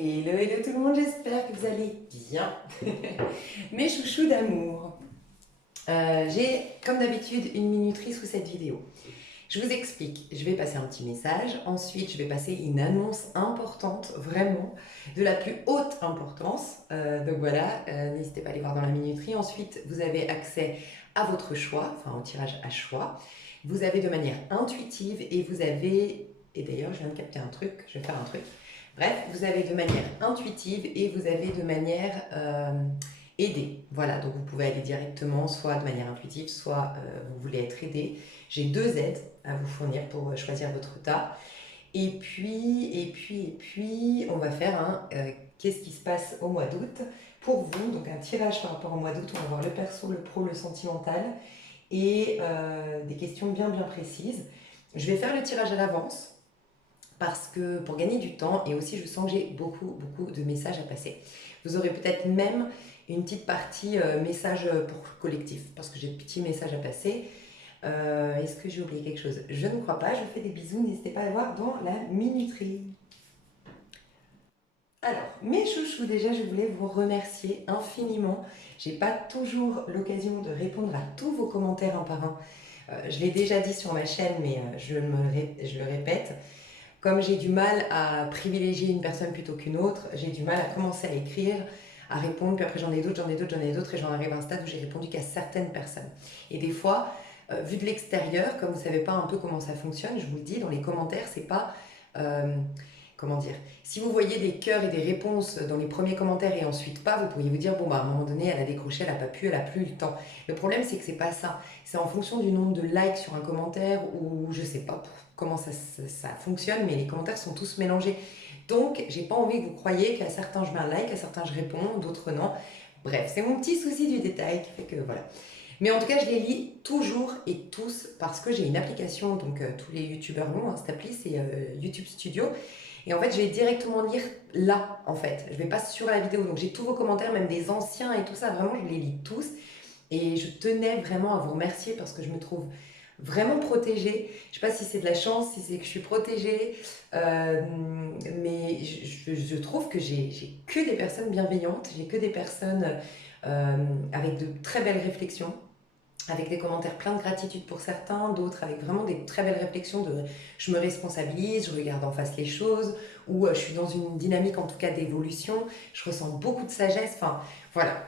Hello, hello tout le monde, j'espère que vous allez bien. Mes chouchous d'amour. J'ai comme d'habitude une minuterie sous cette vidéo. Je vous explique, je vais passer un petit message, ensuite je vais passer une annonce importante, vraiment, de la plus haute importance. Donc voilà, n'hésitez pas à aller voir dans la minuterie. Ensuite, vous avez accès à votre choix, enfin au tirage à choix. Vous avez de manière intuitive et vous avez, et d'ailleurs je viens de capter un truc, je vais faire un truc. Bref, vous avez de manière intuitive et vous avez de manière aidée. Voilà, donc vous pouvez aller directement, soit de manière intuitive, soit vous voulez être aidé. J'ai deux aides à vous fournir pour choisir votre tas. Et puis, on va faire un qu'est-ce qui se passe au mois d'août pour vous. Donc un tirage par rapport au mois d'août, on va voir le perso, le pro, le sentimental et des questions bien bien précises. Je vais faire le tirage à l'avance parce que pour gagner du temps et aussi je sens que j'ai beaucoup de messages à passer. Vous aurez peut-être même une petite partie message pour collectif parce que j'ai de petits messages à passer. Est-ce que j'ai oublié quelque chose? Je ne crois pas, je vous fais des bisous, n'hésitez pas à voir dans la minuterie. Alors, mes chouchous, déjà, je voulais vous remercier infiniment. J'ai pas toujours l'occasion de répondre à tous vos commentaires un par un. Je l'ai déjà dit sur ma chaîne, mais je le répète. Comme j'ai du mal à privilégier une personne plutôt qu'une autre, j'ai du mal à commencer à écrire, à répondre, puis après j'en ai d'autres, et j'en arrive à un stade où j'ai répondu qu'à certaines personnes. Et des fois, vu de l'extérieur, comme vous ne savez pas un peu comment ça fonctionne, je vous le dis, dans les commentaires, c'est pas... euh, comment dire? Si vous voyez des cœurs et des réponses dans les premiers commentaires et ensuite pas, vous pourriez vous dire, bon bah à un moment donné, elle a décroché, elle a pas pu, elle a plus eu le temps. Le problème, c'est que c'est pas ça. C'est en fonction du nombre de likes sur un commentaire ou je sais pas comment ça fonctionne, mais les commentaires sont tous mélangés. Donc, j'ai pas envie que vous croyiez qu'à certains je mets un like, à certains je réponds, d'autres non. Bref, c'est mon petit souci du détail qui fait que voilà. Mais en tout cas, je les lis toujours et tous parce que j'ai une application, donc tous les youtubeurs l'ont, hein, cette appli, c'est YouTube Studio. Et en fait, je vais directement lire là, en fait. Je vais pas sur la vidéo, donc j'ai tous vos commentaires, même des anciens et tout ça, vraiment, je les lis tous. Et je tenais vraiment à vous remercier parce que je me trouve vraiment protégée. Je ne sais pas si c'est de la chance, si c'est que je suis protégée, euh, mais je trouve que j'ai que des personnes bienveillantes, j'ai que des personnes avec de très belles réflexions, avec des commentaires pleins de gratitude pour certains, d'autres avec vraiment des très belles réflexions de je me responsabilise, je regarde en face les choses, ou je suis dans une dynamique en tout cas d'évolution, je ressens beaucoup de sagesse, enfin voilà.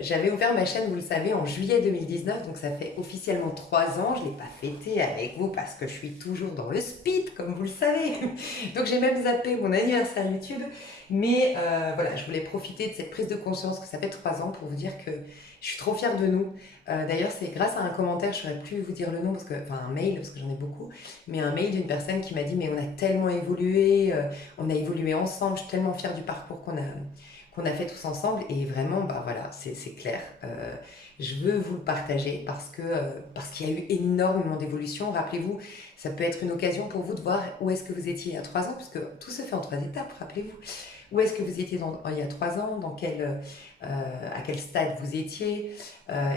J'avais ouvert ma chaîne, vous le savez, en juillet 2019, donc ça fait officiellement 3 ans. Je ne l'ai pas fêté avec vous parce que je suis toujours dans le speed, comme vous le savez. Donc j'ai même zappé mon anniversaire YouTube. Mais voilà, je voulais profiter de cette prise de conscience que ça fait 3 ans pour vous dire que je suis trop fière de nous. D'ailleurs, c'est grâce à un commentaire, je ne saurais plus vous dire le nom, enfin un mail, parce que j'en ai beaucoup, mais un mail d'une personne qui m'a dit mais on a tellement évolué, on a évolué ensemble, je suis tellement fière du parcours qu'on a fait tous ensemble et vraiment bah voilà c'est clair. Je veux vous le partager parce qu'il y a eu énormément d'évolution. Rappelez-vous, ça peut être une occasion pour vous de voir où est-ce que vous étiez il y a 3 ans, puisque tout se fait en 3 étapes, rappelez-vous. Où est-ce que vous étiez il y a 3 ans, à quel stade vous étiez,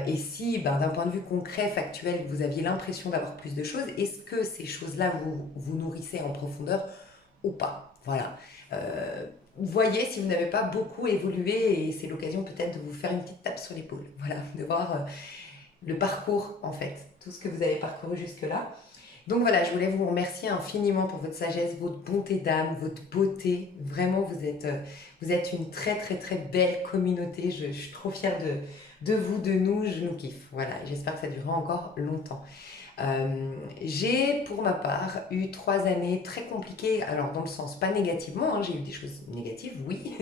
et si ben, d'un point de vue concret, factuel, vous aviez l'impression d'avoir plus de choses, est-ce que ces choses-là vous nourrissaient en profondeur ou pas. Voilà. Voyez si vous n'avez pas beaucoup évolué et c'est l'occasion peut-être de vous faire une petite tape sur l'épaule. Voilà, de voir le parcours en fait, tout ce que vous avez parcouru jusque-là. Donc voilà, je voulais vous remercier infiniment pour votre sagesse, votre bonté d'âme, votre beauté. Vraiment, vous êtes une très très très belle communauté. Je suis trop fière de vous, de nous. Je nous kiffe. Voilà, j'espère que ça durera encore longtemps. J'ai pour ma part eu 3 années très compliquées, alors dans le sens pas négativement, hein, j'ai eu des choses négatives, oui,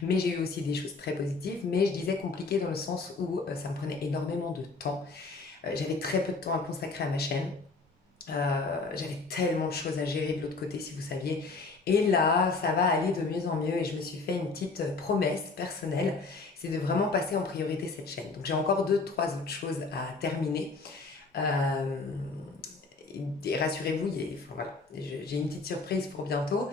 mais j'ai eu aussi des choses très positives, mais je disais compliquées dans le sens où ça me prenait énormément de temps. J'avais très peu de temps à consacrer à ma chaîne. J'avais tellement de choses à gérer de l'autre côté, si vous saviez. Et là, ça va aller de mieux en mieux et je me suis fait une petite promesse personnelle, c'est de vraiment passer en priorité cette chaîne. Donc j'ai encore 2, 3 autres choses à terminer. Euh, et rassurez-vous, enfin, voilà, j'ai une petite surprise pour bientôt,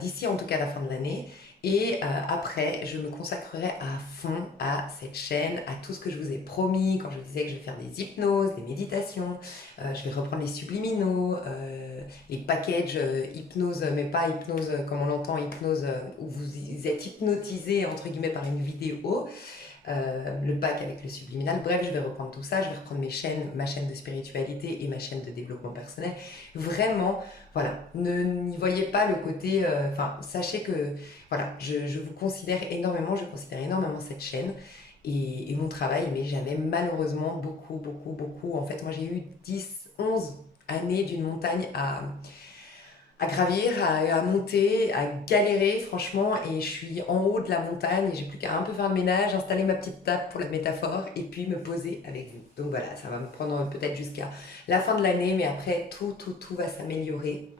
d'ici en tout cas la fin de l'année. Et après, je me consacrerai à fond à cette chaîne, à tout ce que je vous ai promis quand je vous disais que je vais faire des hypnoses, des méditations, je vais reprendre les subliminaux, les packages hypnose, mais pas hypnose comme on l'entend, hypnose où vous êtes hypnotisé entre guillemets par une vidéo, le pack avec le subliminal. Bref, je vais reprendre tout ça, je vais reprendre mes chaînes, ma chaîne de spiritualité et ma chaîne de développement personnel. Vraiment, voilà, n'y voyez pas le côté, enfin, sachez que, voilà, je vous considère énormément, je considère énormément cette chaîne et mon travail, mais j'avais malheureusement beaucoup, en fait, moi j'ai eu 10, 11 années d'une montagne à gravir, à monter, à galérer franchement et je suis en haut de la montagne et j'ai plus qu'à un peu faire le ménage, installer ma petite table pour la métaphore et puis me poser avec vous. Donc voilà, ça va me prendre peut-être jusqu'à la fin de l'année mais après tout va s'améliorer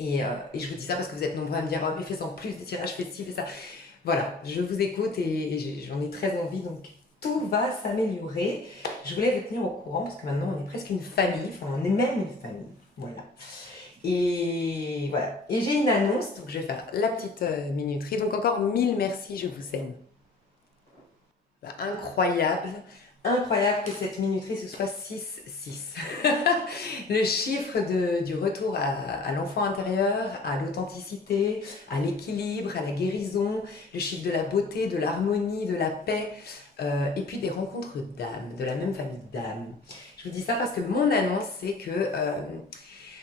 et je vous dis ça parce que vous êtes nombreux à me dire oh, mais fais-en plus des tirages, fais ci, fais ça. Voilà, je vous écoute et j'en ai très envie donc tout va s'améliorer. Je voulais vous tenir au courant parce que maintenant on est presque une famille, enfin on est même une famille. Voilà. Et voilà. Et j'ai une annonce, donc je vais faire la petite minuterie. Donc encore 1000 merci, je vous aime. Bah, incroyable, incroyable que cette minuterie ce soit 6-6. Le chiffre du retour à l'enfant intérieur, à l'authenticité, à l'équilibre, à la guérison, le chiffre de la beauté, de l'harmonie, de la paix, et puis des rencontres d'âmes, de la même famille d'âmes. Je vous dis ça parce que mon annonce, c'est que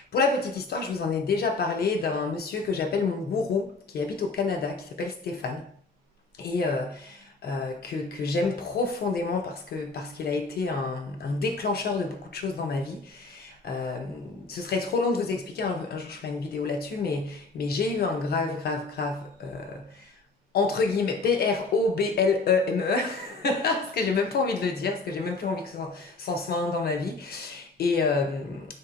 pour la petite histoire, je vous en ai déjà parlé d'un monsieur que j'appelle mon gourou, qui habite au Canada, qui s'appelle Stéphane, et que j'aime profondément parce qu'il a été un déclencheur de beaucoup de choses dans ma vie. Ce serait trop long de vous expliquer, un jour je ferai une vidéo là-dessus, mais j'ai eu un grave, entre guillemets, PROBLEME, parce que j'ai même pas envie de le dire, parce que j'ai même plus envie que ce soit un dans ma vie. Et, euh,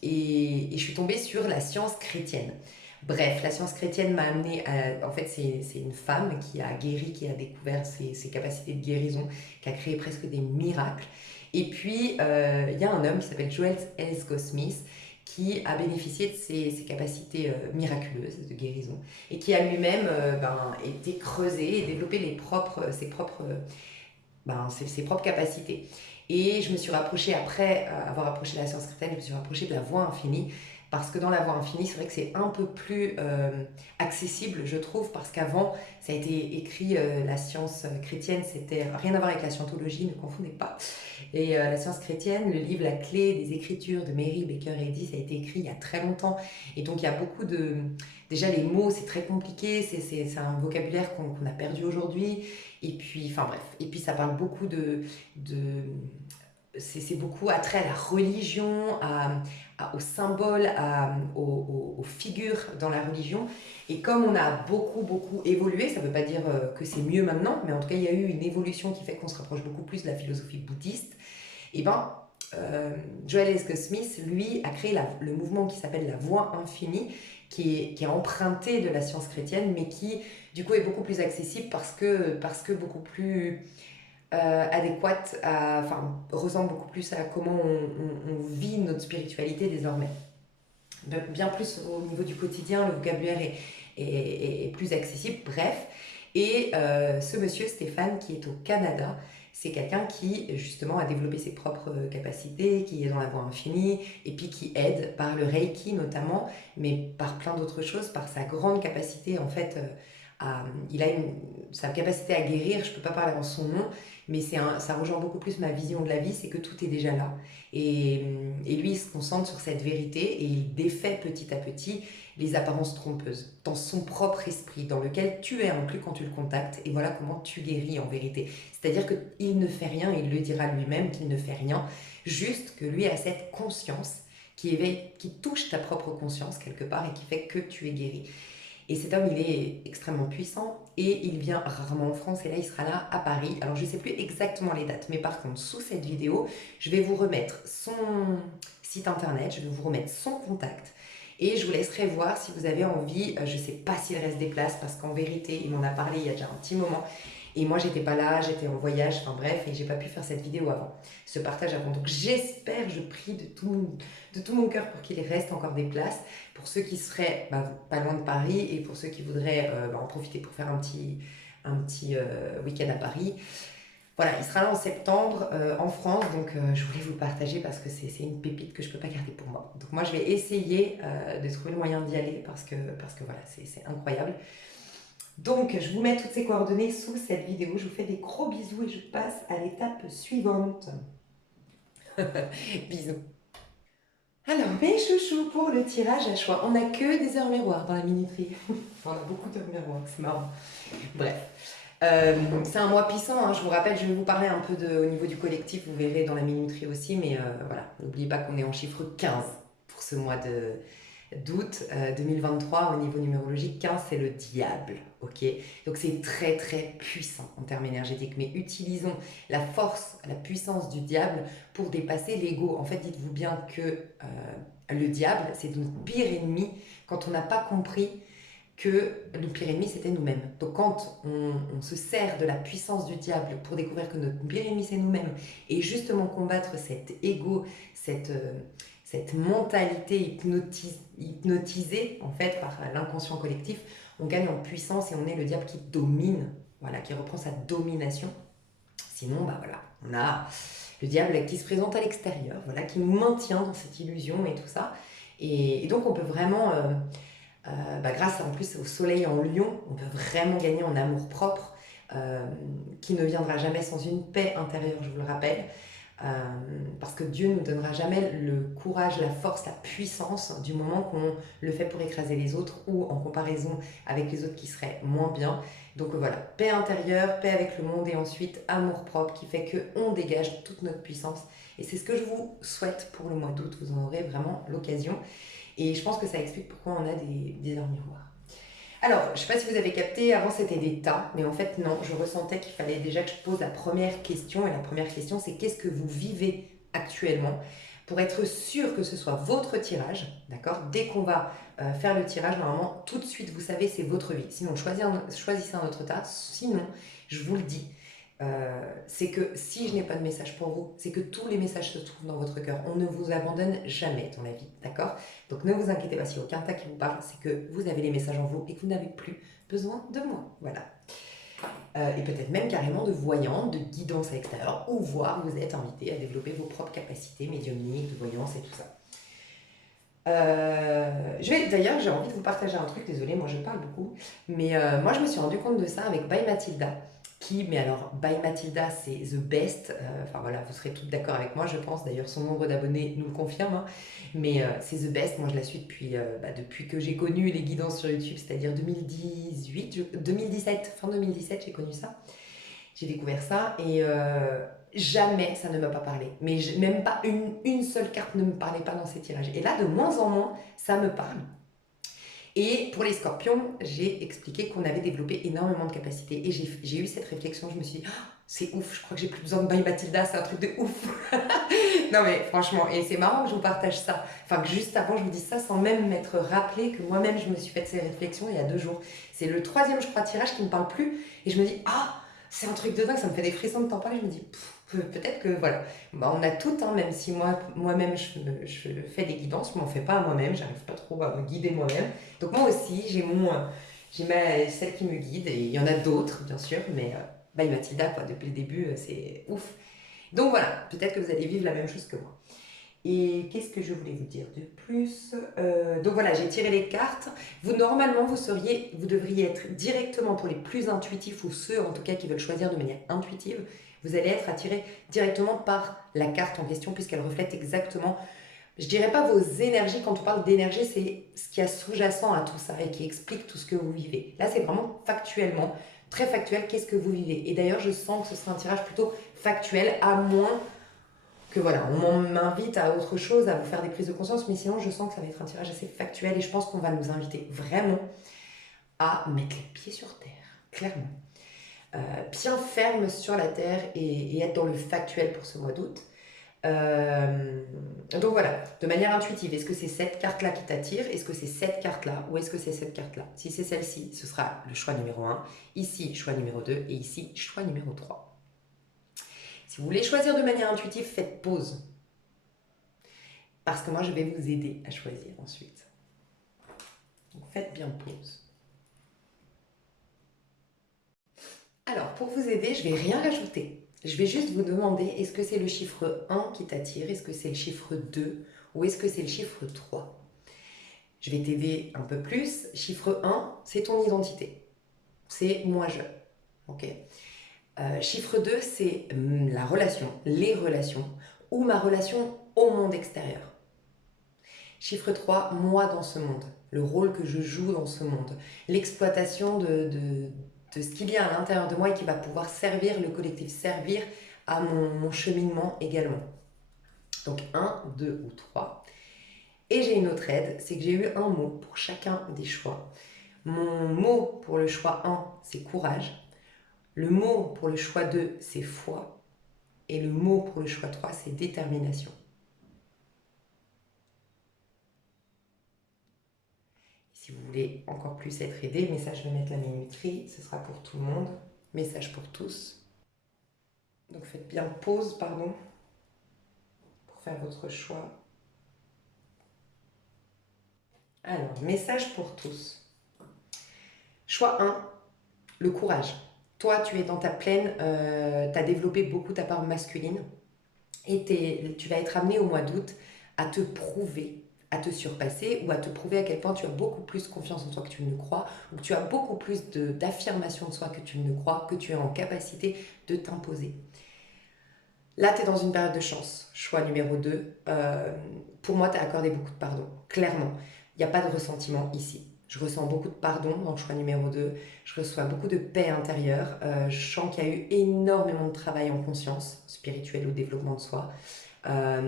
et je suis tombée sur la science chrétienne. Bref, la science chrétienne m'a amenée à... En fait, c'est une femme qui a guéri, qui a découvert ses capacités de guérison, qui a créé presque des miracles. Et puis, il y a un homme qui s'appelle Joel Elsgo-Smith qui a bénéficié de ses capacités miraculeuses de guérison et qui a lui-même été creusé et développé ses propres capacités. Et je me suis rapprochée, après avoir approché la science chrétienne, je me suis rapprochée de la voie infinie, parce que dans la voie infinie, c'est vrai que c'est un peu plus accessible, je trouve, parce qu'avant, ça a été écrit, la science chrétienne, c'était rien à voir avec la scientologie, ne confondez pas. Et la science chrétienne, le livre La clé des écritures de Mary Baker Eddy, ça a été écrit il y a très longtemps. Et donc, il y a beaucoup de... Déjà, les mots, c'est très compliqué, c'est un vocabulaire qu'on a perdu aujourd'hui. Et puis, enfin bref, et puis ça parle beaucoup c'est beaucoup attrait à la religion, aux symboles, aux figures dans la religion. Et comme on a beaucoup évolué, ça ne veut pas dire que c'est mieux maintenant, mais en tout cas, il y a eu une évolution qui fait qu'on se rapproche beaucoup plus de la philosophie bouddhiste. Et ben, Joel Esco Smith, lui, a créé le mouvement qui s'appelle la voie infinie, qui est emprunté de la science chrétienne, mais qui, du coup, est beaucoup plus accessible parce que beaucoup plus adéquate, enfin, ressemble beaucoup plus à comment on vit notre spiritualité désormais. Bien plus au niveau du quotidien, le vocabulaire est plus accessible, bref. Et ce monsieur Stéphane qui est au Canada, c'est quelqu'un qui justement a développé ses propres capacités, qui est dans la voie infinie et puis qui aide par le Reiki notamment, mais par plein d'autres choses, par sa grande capacité en fait. Il a sa capacité à guérir, je ne peux pas parler en son nom, mais ça rejoint beaucoup plus ma vision de la vie, c'est que tout est déjà là. Et lui, il se concentre sur cette vérité et il défait petit à petit les apparences trompeuses dans son propre esprit, dans lequel tu es inclus quand tu le contactes. Et voilà comment tu guéris en vérité. C'est-à-dire qu'il ne fait rien, il le dira lui-même qu'il ne fait rien, juste que lui a cette conscience qui touche ta propre conscience quelque part et qui fait que tu es guéri. Et cet homme, il est extrêmement puissant et il vient rarement en France et là, il sera là à Paris. Alors, je ne sais plus exactement les dates, mais par contre, sous cette vidéo, je vais vous remettre son site internet, je vais vous remettre son contact et je vous laisserai voir si vous avez envie. Je ne sais pas s'il reste des places parce qu'en vérité, il m'en a parlé il y a déjà un petit moment Et moi, j'étais pas là, j'étais en voyage, enfin bref, et j'ai pas pu faire cette vidéo avant, ce partage avant. Donc j'espère, je prie de tout mon cœur pour qu'il reste encore des places pour ceux qui seraient pas loin de Paris et pour ceux qui voudraient en profiter pour faire un petit week-end à Paris. Voilà, il sera là en septembre en France, donc je voulais vous le partager parce que c'est une pépite que je ne peux pas garder pour moi. Donc moi, je vais essayer de trouver le moyen d'y aller parce que voilà, c'est incroyable. Donc, je vous mets toutes ces coordonnées sous cette vidéo. Je vous fais des gros bisous et je passe à l'étape suivante. Bisous. Alors, mes chouchous, pour le tirage à choix, on n'a que des heures miroirs dans la minuterie. On a beaucoup d'heures miroirs, c'est marrant. Bref. C'est un mois puissant, hein, je vous rappelle, je vais vous parler un peu au niveau du collectif, vous verrez dans la minuterie aussi, mais voilà, n'oubliez pas qu'on est en chiffre 15 pour ce mois d'août 2023 au niveau numérologique. 15 c'est le diable, ok? Donc c'est très très puissant en termes énergétiques, mais utilisons la force, la puissance du diable pour dépasser l'ego. En fait, dites-vous bien que le diable, c'est notre pire ennemi quand on n'a pas compris que le pire ennemi c'était nous-mêmes. Donc quand on se sert de la puissance du diable pour découvrir que notre pire ennemi c'est nous-mêmes et justement combattre cet ego, cette mentalité hypnotisée en fait par l'inconscient collectif, on gagne en puissance et on est le diable qui domine, voilà, qui reprend sa domination. Sinon, bah voilà, on a le diable qui se présente à l'extérieur, voilà, qui nous maintient dans cette illusion et tout ça. Et donc on peut vraiment grâce en plus au soleil en lion, on peut vraiment gagner en amour propre, qui ne viendra jamais sans une paix intérieure, je vous le rappelle, parce que Dieu ne nous donnera jamais le courage, la force, la puissance du moment qu'on le fait pour écraser les autres ou en comparaison avec les autres qui seraient moins bien. Donc voilà, paix intérieure, paix avec le monde et ensuite amour propre qui fait qu'on dégage toute notre puissance. Et c'est ce que je vous souhaite pour le mois d'août, vous en aurez vraiment l'occasion. Et je pense que ça explique pourquoi on a des heures miroirs. Alors, je ne sais pas si vous avez capté, avant c'était des tas, mais en fait non, je ressentais qu'il fallait déjà que je pose la première question. Et la première question, c'est qu'est-ce que vous vivez actuellement pour être sûr que ce soit votre tirage, d'accord? Dès qu'on va faire le tirage, normalement, tout de suite, vous savez, c'est votre vie. Sinon, choisissez un autre tas. Sinon, je vous le dis, c'est que si je n'ai pas de message pour vous, c'est que tous les messages se trouvent dans votre cœur. On ne vous abandonne jamais dans la vie, d'accord? Donc ne vous inquiétez pas, s'il n'y a aucun tas qui vous parle, c'est que vous avez les messages en vous et que vous n'avez plus besoin de moi, voilà. Et peut-être même carrément de voyante, de guidance à l'extérieur, ou voir vous êtes invité à développer vos propres capacités médiumniques, de voyance et tout ça. D'ailleurs, j'ai envie de vous partager un truc, désolée, moi je parle beaucoup, mais moi je me suis rendu compte de ça avec By Mathilda, mais alors By Mathilda c'est the best, enfin voilà, vous serez toutes d'accord avec moi je pense, d'ailleurs son nombre d'abonnés nous le confirme, hein, mais c'est the best, moi je la suis depuis que j'ai connu les guidances sur YouTube, c'est-à-dire 2017, fin 2017 j'ai connu ça, j'ai découvert ça et jamais ça ne m'a pas parlé. Mais même pas une seule carte ne me parlait pas dans ces tirages. Et là, de moins en moins, ça me parle. Et pour les scorpions, j'ai expliqué qu'on avait développé énormément de capacités. Et j'ai eu cette réflexion, je me suis dit, oh, c'est ouf, je crois que j'ai plus besoin de By Mathilda, c'est un truc de ouf. Non mais franchement, et c'est marrant que je vous partage ça. Enfin, que juste avant, je vous dis ça sans même m'être rappelé que moi-même, je me suis fait ces réflexions il y a 2 jours. C'est le 3e, je crois, tirage qui ne me parle plus. Et je me dis, ah, c'est un truc de dingue, ça me fait des frissons de t'en parler. Je me dis, peut-être que voilà. Bah, on a toutes, hein, même si moi-même je fais des guidances, je m'en fais pas à moi-même, j'arrive pas trop à me guider moi-même. Donc moi aussi, j'ai celle qui me guide, et il y en a d'autres, bien sûr, mais By Mathilda, quoi, depuis le début, c'est ouf. Donc voilà, peut-être que vous allez vivre la même chose que moi. Et qu'est-ce que je voulais vous dire de plus? Donc voilà, j'ai tiré les cartes. Normalement, vous devriez être directement, pour les plus intuitifs ou ceux en tout cas qui veulent choisir de manière intuitive, vous allez être attiré directement par la carte en question puisqu'elle reflète exactement, je dirais pas vos énergies, quand on parle d'énergie, c'est ce qui est sous-jacent à tout ça et qui explique tout ce que vous vivez. Là, c'est vraiment factuellement, très factuel, qu'est-ce que vous vivez. Et d'ailleurs, je sens que ce sera un tirage plutôt factuel, à moins que voilà, on m'invite à autre chose, à vous faire des prises de conscience, mais sinon je sens que ça va être un tirage assez factuel et je pense qu'on va nous inviter vraiment à mettre les pieds sur terre, clairement. Bien ferme sur la terre et être dans le factuel pour ce mois d'août. Euh, donc voilà, de manière intuitive, est-ce que c'est cette carte-là qui t'attire? Est-ce que c'est cette carte-là? Ou est-ce que c'est cette carte-là? Si c'est celle-ci, ce sera le choix numéro 1. Ici, choix numéro 2. Et ici, choix numéro 3. Si vous voulez choisir de manière intuitive, faites pause. Parce que moi, je vais vous aider à choisir ensuite. Donc faites bien pause. Alors, pour vous aider, je ne vais rien rajouter. Je vais juste vous demander, est-ce que c'est le chiffre 1 qui t'attire? Est-ce que c'est le chiffre 2? Ou est-ce que c'est le chiffre 3? Je vais t'aider un peu plus. Chiffre 1, c'est ton identité. C'est moi-je. Ok. Chiffre 2, c'est la relation, les relations, ou ma relation au monde extérieur. Chiffre 3, moi dans ce monde, le rôle que je joue dans ce monde, l'exploitation de ce qu'il y a à l'intérieur de moi et qui va pouvoir servir le collectif, servir à mon cheminement également. Donc 1, 2 ou 3. Et j'ai une autre aide, c'est que j'ai eu un mot pour chacun des choix. Mon mot pour le choix 1, c'est courage. Le mot pour le choix 2, c'est foi. Et le mot pour le choix 3, c'est détermination. Si vous voulez encore plus être aidé, le message je vais mettre la minuterie, ce sera pour tout le monde. Message pour tous. Donc faites bien pause, pardon, pour faire votre choix. Alors, message pour tous. Choix 1, le courage. Toi, tu es dans ta pleine, tu as développé beaucoup ta part masculine et tu vas être amené au mois d'août à te prouver, à te surpasser ou à te prouver à quel point tu as beaucoup plus confiance en toi que tu ne le crois, ou que tu as beaucoup plus d'affirmation de soi que tu ne le crois, que tu es en capacité de t'imposer. Là, tu es dans une période de chance. Choix numéro 2. Pour moi, tu as accordé beaucoup de pardon. Clairement, il n'y a pas de ressentiment ici. Je ressens beaucoup de pardon dans le choix numéro 2. Je reçois beaucoup de paix intérieure. Je sens qu'il y a eu énormément de travail en conscience, spirituel ou développement de soi.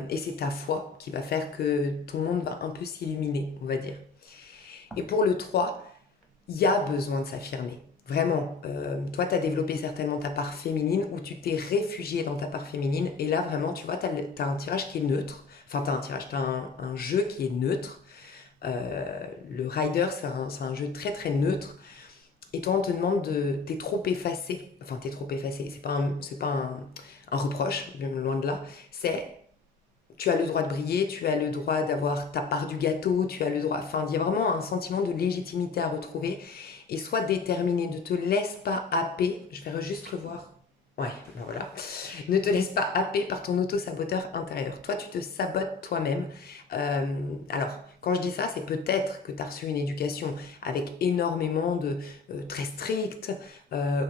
Et c'est ta foi qui va faire que ton monde va un peu s'illuminer, on va dire. Et pour le 3, il y a besoin de s'affirmer. Vraiment, toi, tu as développé certainement ta part féminine ou tu t'es réfugié dans ta part féminine. Et là, vraiment, tu vois, tu as un tirage qui est neutre. Enfin, tu as un jeu qui est neutre. Le Rider, c'est un jeu très très neutre. Et toi, on te demande de. T'es trop effacé. Enfin, t'es trop effacé. C'est pas un reproche, loin de là. C'est. Tu as le droit de briller, tu as le droit d'avoir ta part du gâteau, tu as le droit. Enfin, il y a vraiment un sentiment de légitimité à retrouver. Et sois déterminé, ne te laisse pas happer. Je vais juste revoir. Ouais, ben voilà. Ne te laisse pas happer par ton auto-saboteur intérieur. Toi, tu te sabotes toi-même. Euh, alors, quand je dis ça, c'est peut-être que tu as reçu une éducation avec énormément de très stricte,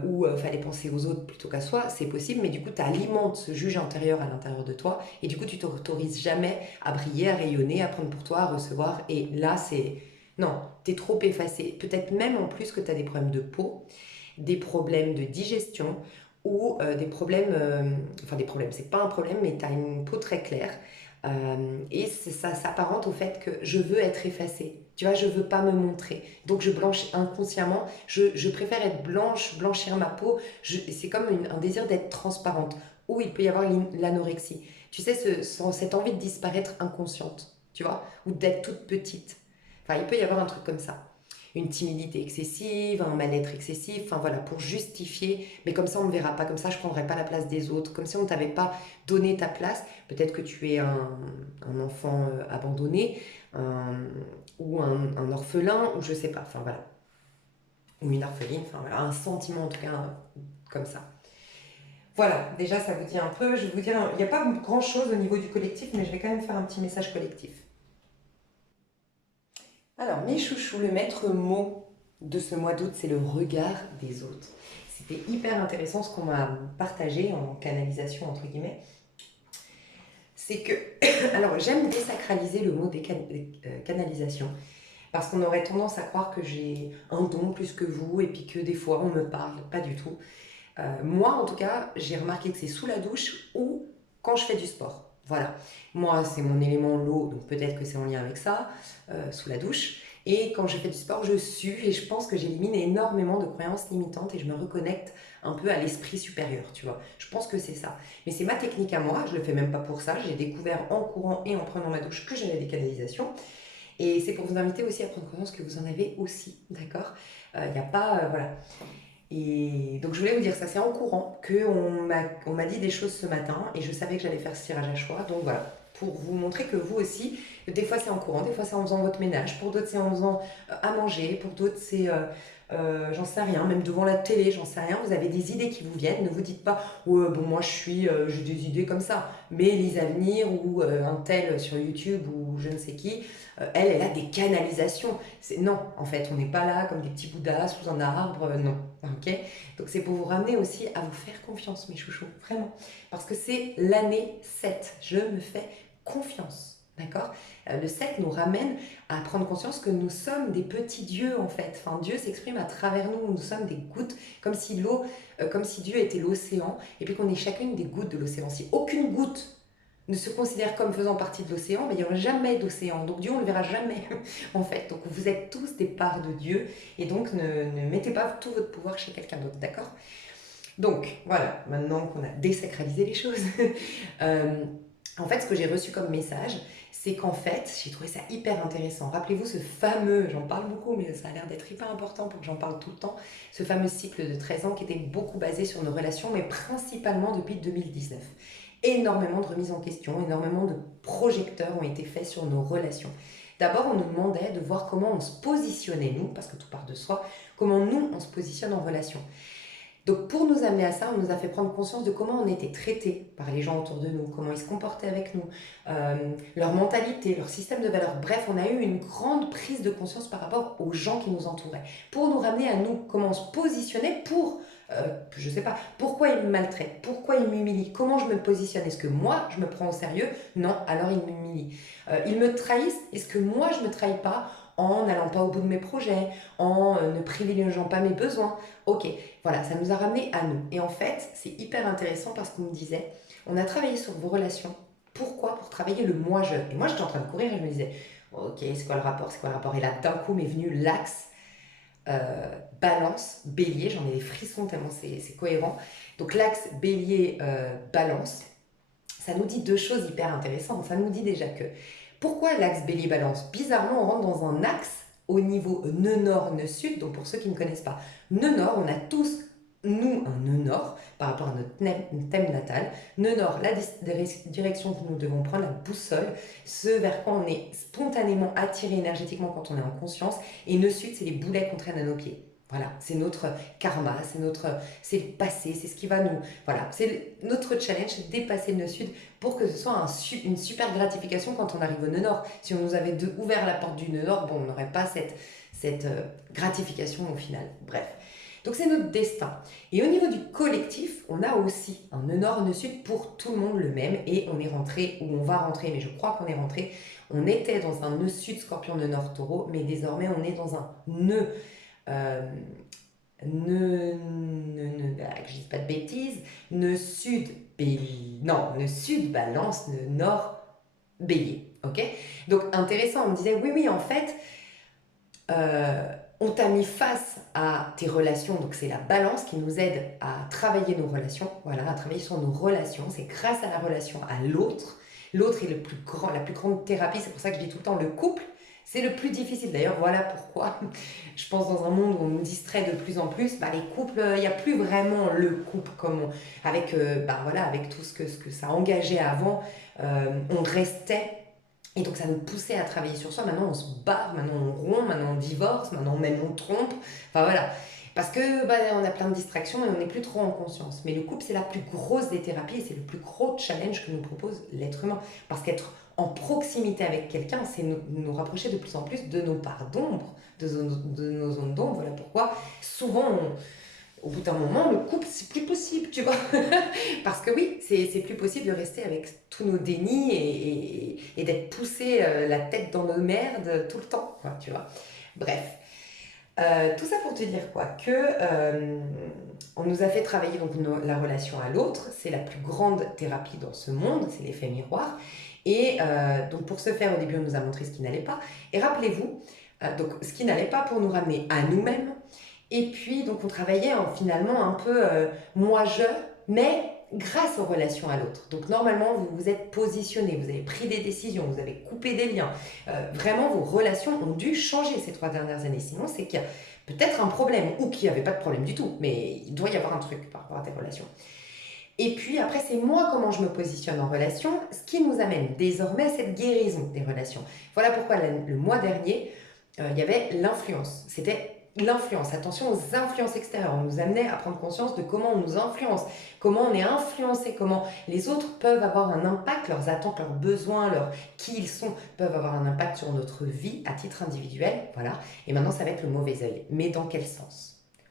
où il fallait penser aux autres plutôt qu'à soi. C'est possible, mais du coup, tu alimentes ce juge intérieur à l'intérieur de toi. Et du coup, tu t'autorises jamais à briller, à rayonner, à prendre pour toi, à recevoir. Et là, c'est... Non, tu es trop effacé. Peut-être même en plus que tu as des problèmes de peau, des problèmes de digestion ou des problèmes, enfin des problèmes, c'est pas un problème, mais tu as une peau très claire. Et ça s'apparente au fait que je veux être effacée. Tu vois, je veux pas me montrer. Donc je blanchis inconsciemment. Je préfère être blanche, blanchir ma peau. C'est comme un désir d'être transparente. Ou il peut y avoir l'anorexie. Tu sais, cette envie de disparaître inconsciente. Tu vois, ou d'être toute petite. Enfin, il peut y avoir un truc comme ça. Une timidité excessive, un mal-être excessif, enfin voilà, pour justifier, mais comme ça on ne me verra pas, comme ça je ne prendrai pas la place des autres, comme si on ne t'avait pas donné ta place. Peut-être que tu es un enfant abandonné, ou un orphelin, ou je sais pas, enfin voilà, ou une orpheline, enfin voilà, un sentiment en tout cas comme ça. Voilà, déjà ça vous dit un peu, je vais vous dire, il n'y a pas grand chose au niveau du collectif, mais je vais quand même faire un petit message collectif. Alors, mes chouchous, le maître mot de ce mois d'août, c'est le regard des autres. C'était hyper intéressant ce qu'on m'a partagé en canalisation, entre guillemets. C'est que, alors j'aime désacraliser le mot canalisation, parce qu'on aurait tendance à croire que j'ai un don plus que vous, et puis que des fois on me parle, pas du tout. Moi, en tout cas, j'ai remarqué que c'est sous la douche ou quand je fais du sport. Voilà. Moi, c'est mon élément l'eau, donc peut-être que c'est en lien avec ça, sous la douche. Et quand je fais du sport, je sue et je pense que j'élimine énormément de croyances limitantes et je me reconnecte un peu à l'esprit supérieur, tu vois. Je pense que c'est ça. Mais c'est ma technique à moi, je le fais même pas pour ça. J'ai découvert en courant et en prenant ma douche que j'avais des canalisations. Et c'est pour vous inviter aussi à prendre conscience que vous en avez aussi, d'accord. Il n'y a pas, voilà. Et donc je voulais vous dire ça, c'est en courant qu'on m'a dit des choses ce matin et je savais que j'allais faire ce tirage à choix. Donc voilà, pour vous montrer que vous aussi, des fois c'est en courant, des fois c'est en faisant votre ménage, pour d'autres c'est en faisant à manger, pour d'autres c'est, j'en sais rien, même devant la télé, j'en sais rien, vous avez des idées qui vous viennent, ne vous dites pas, ouais, bon moi j'ai des idées comme ça, mais Lise Avenir ou un tel sur YouTube ou je ne sais qui, elle a des canalisations. Non, en fait, on n'est pas là comme des petits bouddhas sous un arbre, non. Ok. Donc c'est pour vous ramener aussi à vous faire confiance, mes chouchous, vraiment. Parce que c'est l'année 7. Je me fais confiance. D'accord. Le 7 nous ramène à prendre conscience que nous sommes des petits dieux, en fait. Enfin, Dieu s'exprime à travers nous. Nous sommes des gouttes, comme si l'eau, comme si Dieu était l'océan, et puis qu'on est chacune des gouttes de l'océan. Si aucune goutte ne se considère comme faisant partie de l'océan, mais il n'y aura jamais d'océan. Donc Dieu, on ne le verra jamais, en fait. Donc vous êtes tous des parts de Dieu, et donc ne mettez pas tout votre pouvoir chez quelqu'un d'autre, d'accord? Donc voilà, maintenant qu'on a désacralisé les choses, euh, en fait, ce que j'ai reçu comme message, c'est qu'en fait, j'ai trouvé ça hyper intéressant. Rappelez-vous ce fameux, j'en parle beaucoup, mais ça a l'air d'être hyper important pour que j'en parle tout le temps, ce fameux cycle de 13 ans qui était beaucoup basé sur nos relations, mais principalement depuis 2019. Énormément de remises en question, énormément de projecteurs ont été faits sur nos relations. D'abord, on nous demandait de voir comment on se positionnait, nous, parce que tout part de soi, comment nous, on se positionne en relation. Donc pour nous amener à ça, on nous a fait prendre conscience de comment on était traités par les gens autour de nous, comment ils se comportaient avec nous, leur mentalité, leur système de valeurs. Bref, on a eu une grande prise de conscience par rapport aux gens qui nous entouraient, pour nous ramener à nous, comment on se positionnait pour, je sais pas, pourquoi ils me maltraitent, pourquoi ils m'humilient, comment je me positionne, est-ce que moi je me prends au sérieux? Non, alors ils m'humilient. Ils me trahissent, est-ce que moi je me trahis pas en n'allant pas au bout de mes projets, en ne privilégiant pas mes besoins? Ok, voilà, ça nous a ramené à nous. Et en fait, c'est hyper intéressant parce qu'on me disait, on a travaillé sur vos relations. Pourquoi? Pour travailler le moi-je. Et moi, j'étais en train de courir et je me disais, ok, c'est quoi le rapport? C'est quoi le rapport? Et là, d'un coup, m'est venu l'axe balance, bélier. J'en ai des frissons tellement c'est cohérent. Donc, l'axe bélier, balance, ça nous dit deux choses hyper intéressantes. Ça nous dit déjà que, pourquoi l'axe bélier-balance? Bizarrement, on rentre dans un axe au niveau nœud nord, nœud sud. Donc pour ceux qui ne connaissent pas, nœud nord, on a tous, nous, un nœud nord par rapport à notre thème natal. Nœud nord, la direction que nous devons prendre, la boussole, ce vers quoi on est spontanément attiré énergétiquement quand on est en conscience. Et nœud sud, c'est les boulets qu'on traîne à nos pieds. Voilà, c'est notre karma, c'est le passé, c'est ce qui va nous, voilà, c'est notre challenge, c'est de dépasser le nœud sud pour que ce soit une super gratification quand on arrive au nœud nord. Si on nous avait ouvert la porte du nœud nord, bon, on n'aurait pas cette gratification au final. Bref. Donc c'est notre destin. Et au niveau du collectif, on a aussi un nœud nord, un nœud sud pour tout le monde le même. Et on est rentré, ou on va rentrer, mais je crois qu'on est rentré. On était dans un nœud sud, scorpion, nœud nord, taureau, mais désormais on est dans un nœud euh, que je dise pas de bêtises, nœud sud, bélier, non, nœud sud, balance, nœud nord, bélier, ok? Donc intéressant, on me disait, oui, en fait, on t'a mis face à tes relations, donc c'est la balance qui nous aide à travailler nos relations, voilà, à travailler sur nos relations, c'est grâce à la relation à l'autre. L'autre est la plus grande thérapie, c'est pour ça que je dis tout le temps le couple, c'est le plus difficile. D'ailleurs, voilà pourquoi je pense dans un monde où on nous distrait de plus en plus, bah, les couples, il n'y a plus vraiment le couple avec, voilà, avec tout ce que ça engageait avant. On restait et donc ça nous poussait à travailler sur soi. Maintenant on se barre, maintenant on rompt, maintenant on divorce, maintenant même on trompe. Enfin voilà. Parce que on a plein de distractions et on n'est plus trop en conscience. Mais le couple, c'est la plus grosse des thérapies et c'est le plus gros challenge que nous propose l'être humain. Parce qu'être en proximité avec quelqu'un, c'est nous rapprocher de plus en plus de nos parts d'ombre, de nos zones d'ombre. Voilà pourquoi souvent au bout d'un moment, le couple, c'est plus possible, tu vois. Parce que oui, c'est plus possible de rester avec tous nos dénis et d'être poussé la tête dans nos merdes tout le temps, quoi, tu vois. Bref, tout ça pour te dire quoi, que on nous a fait travailler donc la relation à l'autre, c'est la plus grande thérapie dans ce monde, c'est l'effet miroir. Et donc pour ce faire, au début, on nous a montré ce qui n'allait pas. Et rappelez-vous, Donc, ce qui n'allait pas pour nous ramener à nous-mêmes. Et puis, donc, on travaillait finalement un peu moi-je, mais grâce aux relations à l'autre. Donc, normalement, vous vous êtes positionné, vous avez pris des décisions, vous avez coupé des liens. Vraiment, vos relations ont dû changer ces 3 dernières années. Sinon, c'est qu'il y a peut-être un problème, ou qu'il n'y avait pas de problème du tout, mais il doit y avoir un truc par rapport à tes relations. Et puis après, c'est moi comment je me positionne en relation, ce qui nous amène désormais à cette guérison des relations. Voilà pourquoi le mois dernier, il y avait l'influence. C'était l'influence. Attention aux influences extérieures. On nous amenait à prendre conscience de comment on nous influence, comment on est influencé, comment les autres peuvent avoir un impact, leurs attentes, leurs besoins, qui ils sont, peuvent avoir un impact sur notre vie à titre individuel. Voilà. Et maintenant, ça va être le mauvais œil. Mais dans quel sens?